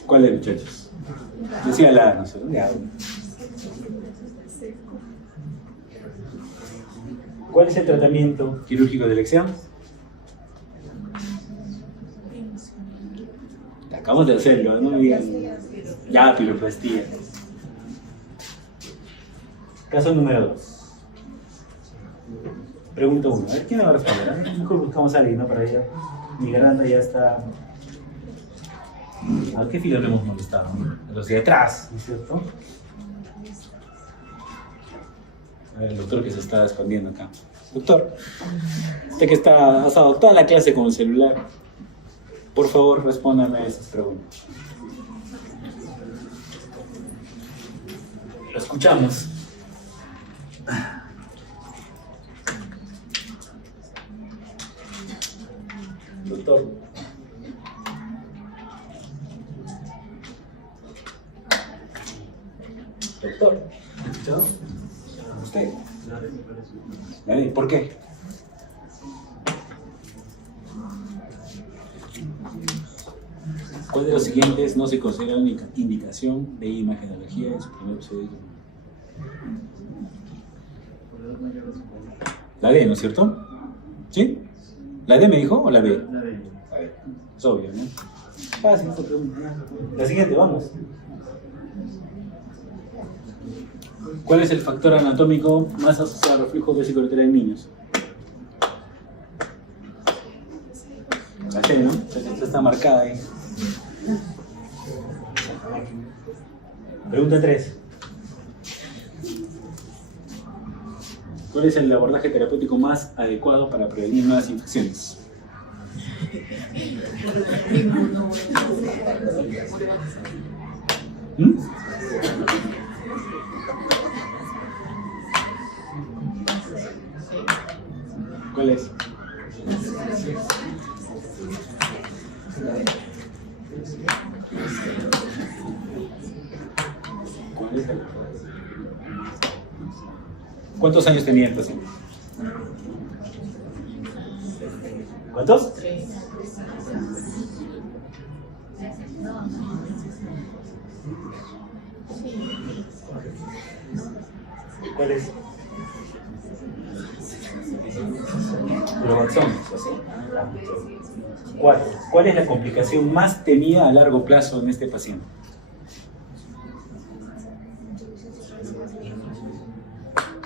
¿Cuál es, muchachos? Decía la, no sé, ya. ¿Cuál es el tratamiento quirúrgico de elección? Acabamos de hacerlo, no me digan. Ya, piloplastía. Caso número 2. Pregunta 1. A ver, ¿quién me va a responder? Mejor buscamos a alguien, ¿no? Para allá. Mi garganta ya está. ¿A qué filo le hemos molestado? A los de atrás, ¿no es cierto? A ver, el doctor que se está escondiendo acá. Doctor, usted que ha estado toda la clase con el celular, por favor, respóndame a esas preguntas. Lo escuchamos. Doctor. Doctor. ¿Escuchado? ¿Usted? ¿Por qué? ¿Cuál de los siguientes no se considera una indicación de imagenología en su primer episodio? La D, ¿no es cierto? ¿Sí? ¿La D me dijo o la B? La B. A ver, es obvio, ¿no? Fácil esta pregunta. La siguiente, vamos. ¿Cuál es el factor anatómico más asociado al reflujo vesicolateral en niños? La T, ¿no? Esta está marcada ahí. Pregunta 3. ¿Cuál es el abordaje terapéutico más adecuado para prevenir nuevas infecciones? ¿Cuál es? ¿Cuál es el? ¿Cuántos años tenía el paciente? ¿Cuántos? 3. ¿Cuál es? Robaxón. 4. ¿Cuál es la complicación más temida a largo plazo en este paciente?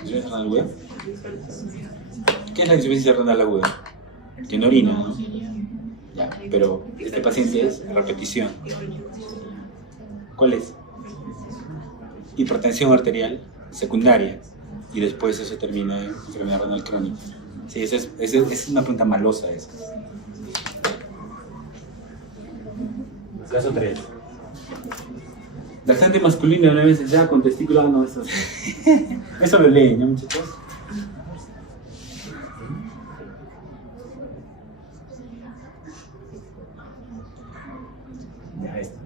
¿Insuficiencia renal aguda? ¿Qué es la insuficiencia renal aguda? Que no orina, ¿no? Ya, pero este paciente es a repetición. ¿Cuál es? Hipertensión arterial secundaria y después eso termina en enfermedad renal crónica. Sí, esa es una pregunta malosa esa. Caso 3. Lactante masculino de 9 meses ya con testículo, no, eso. Eso lo leen, ¿no, muchachos? Ya, esto.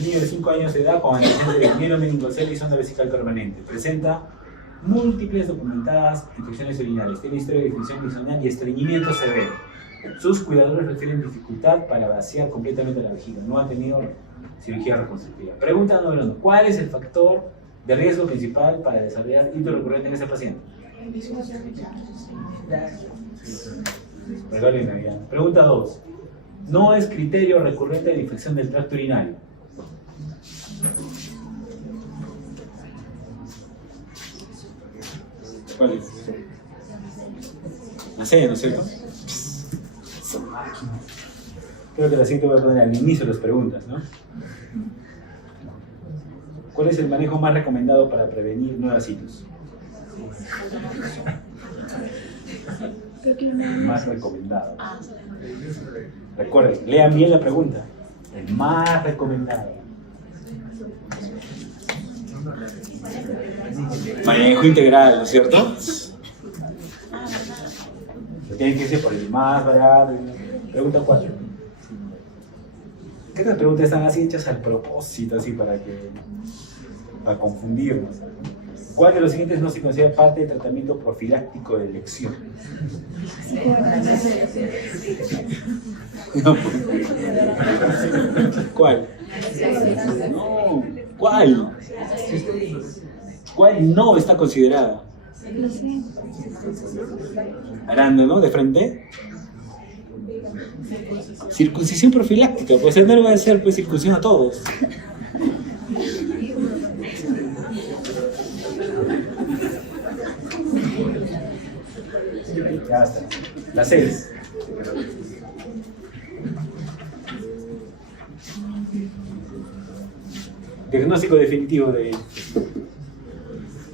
Niño de 5 años de edad con antecedentes de mielomeningocele y sonda vesical permanente. Presenta múltiples documentadas infecciones urinarias. Tiene historia de disfunción disonal y estreñimiento severo. Sus cuidadores refieren dificultad para vaciar completamente la vejiga. No ha tenido cirugía reconstructiva. Pregunta número 1. ¿Cuál es el factor de riesgo principal para desarrollar hito recurrente en ese paciente? Pregunta 2. No es criterio recurrente de infección del tracto urinario. ¿Cuál es? La C, ¿no es cierto? Son máquinas. Creo que la siguiente voy a poner al inicio de las preguntas, ¿no? ¿Cuál es el manejo más recomendado para prevenir nuevas hitos? Más recomendado. Recuerden, lean bien la pregunta. El más recomendado. Manejo integral, ¿no es cierto? Tienen que irse por el más barato. Pregunta 4. ¿Qué otras preguntas están así hechas al propósito, así para confundirnos? ¿Cuál de los siguientes no se considera parte del tratamiento profiláctico de elección? No. ¿Cuál? No. ¿Cuál? ¿Cuál no está considerada? Arándano, de frente. Circuncisión profiláctica, pues no le va a hacer pues circuncisión a todos. Ya está. La 6. Diagnóstico definitivo de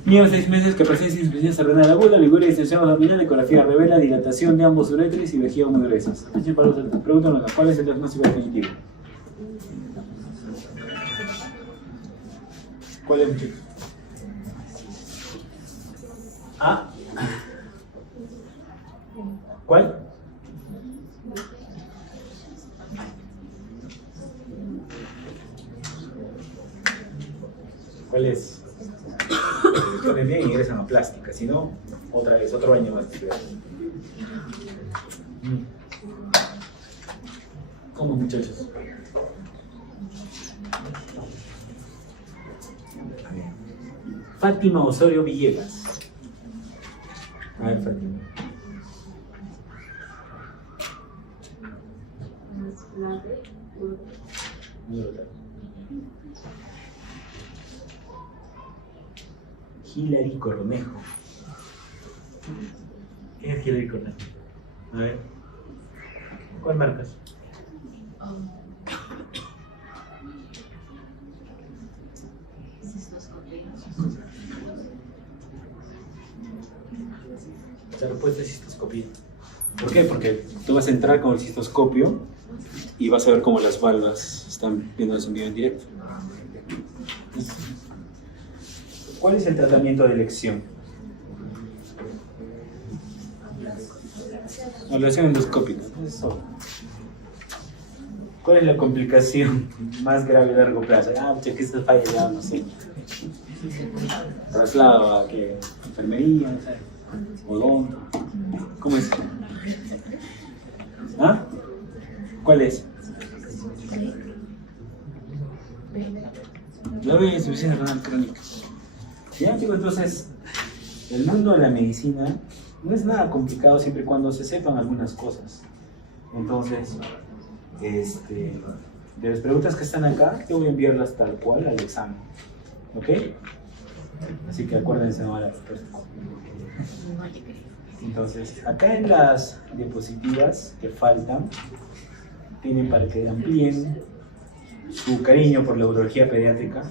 niño de 6 meses que presenta insuficiencia renal aguda, liguria y distensión abdominal, ecografía revela dilatación de ambos uréteres y vejiga muy gruesas. Pregunta 1. ¿Cuál es el diagnóstico definitivo? ¿Cuál es, muchachos? ¿Ah? ¿Cuál? ¿Cuál es? Ponen bien y ingresan a plástica, si no, otra vez, otro año más. ¿Cómo, muchachos? Fátima Osorio Villegas. A ver, Fátima. Hilary Cornejo. ¿Quién es Hilary Cornejo? A ver. ¿Cuál marcas? La respuesta es cistoscopía. ¿Por qué? Porque tú vas a entrar con el cistoscopio y vas a ver cómo las valvas están viendo en vivo en directo. ¿Cuál es el tratamiento de elección? Ablación endoscópica. Eso. ¿Cuál es la complicación más grave a largo plazo? Que esto falla ya, no sé. Traslado a que enfermería, no sé. Odonto. ¿Cómo es? ¿Ah? ¿Cuál es? La B, insuficiencia renal crónica. Ya, chicos, entonces, el mundo de la medicina no es nada complicado siempre y cuando se sepan algunas cosas. Entonces, de las preguntas que están acá, yo voy a enviarlas tal cual al examen. ¿Ok? Así que acuérdense no a la respuesta. Entonces, acá en las diapositivas que faltan, tienen para que amplíen su cariño por la urología pediátrica,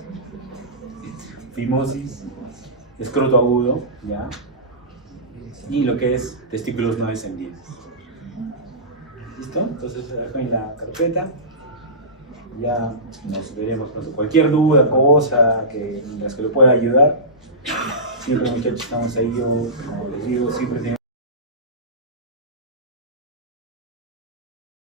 fimosis, escroto agudo, ¿ya? Y lo que es testículos no descendientes. ¿Listo? Entonces se dejo en la carpeta. Ya nos veremos pronto. Cualquier duda, cosa en las que le pueda ayudar, siempre muchachos estamos ahí. Yo, como les digo, siempre tengo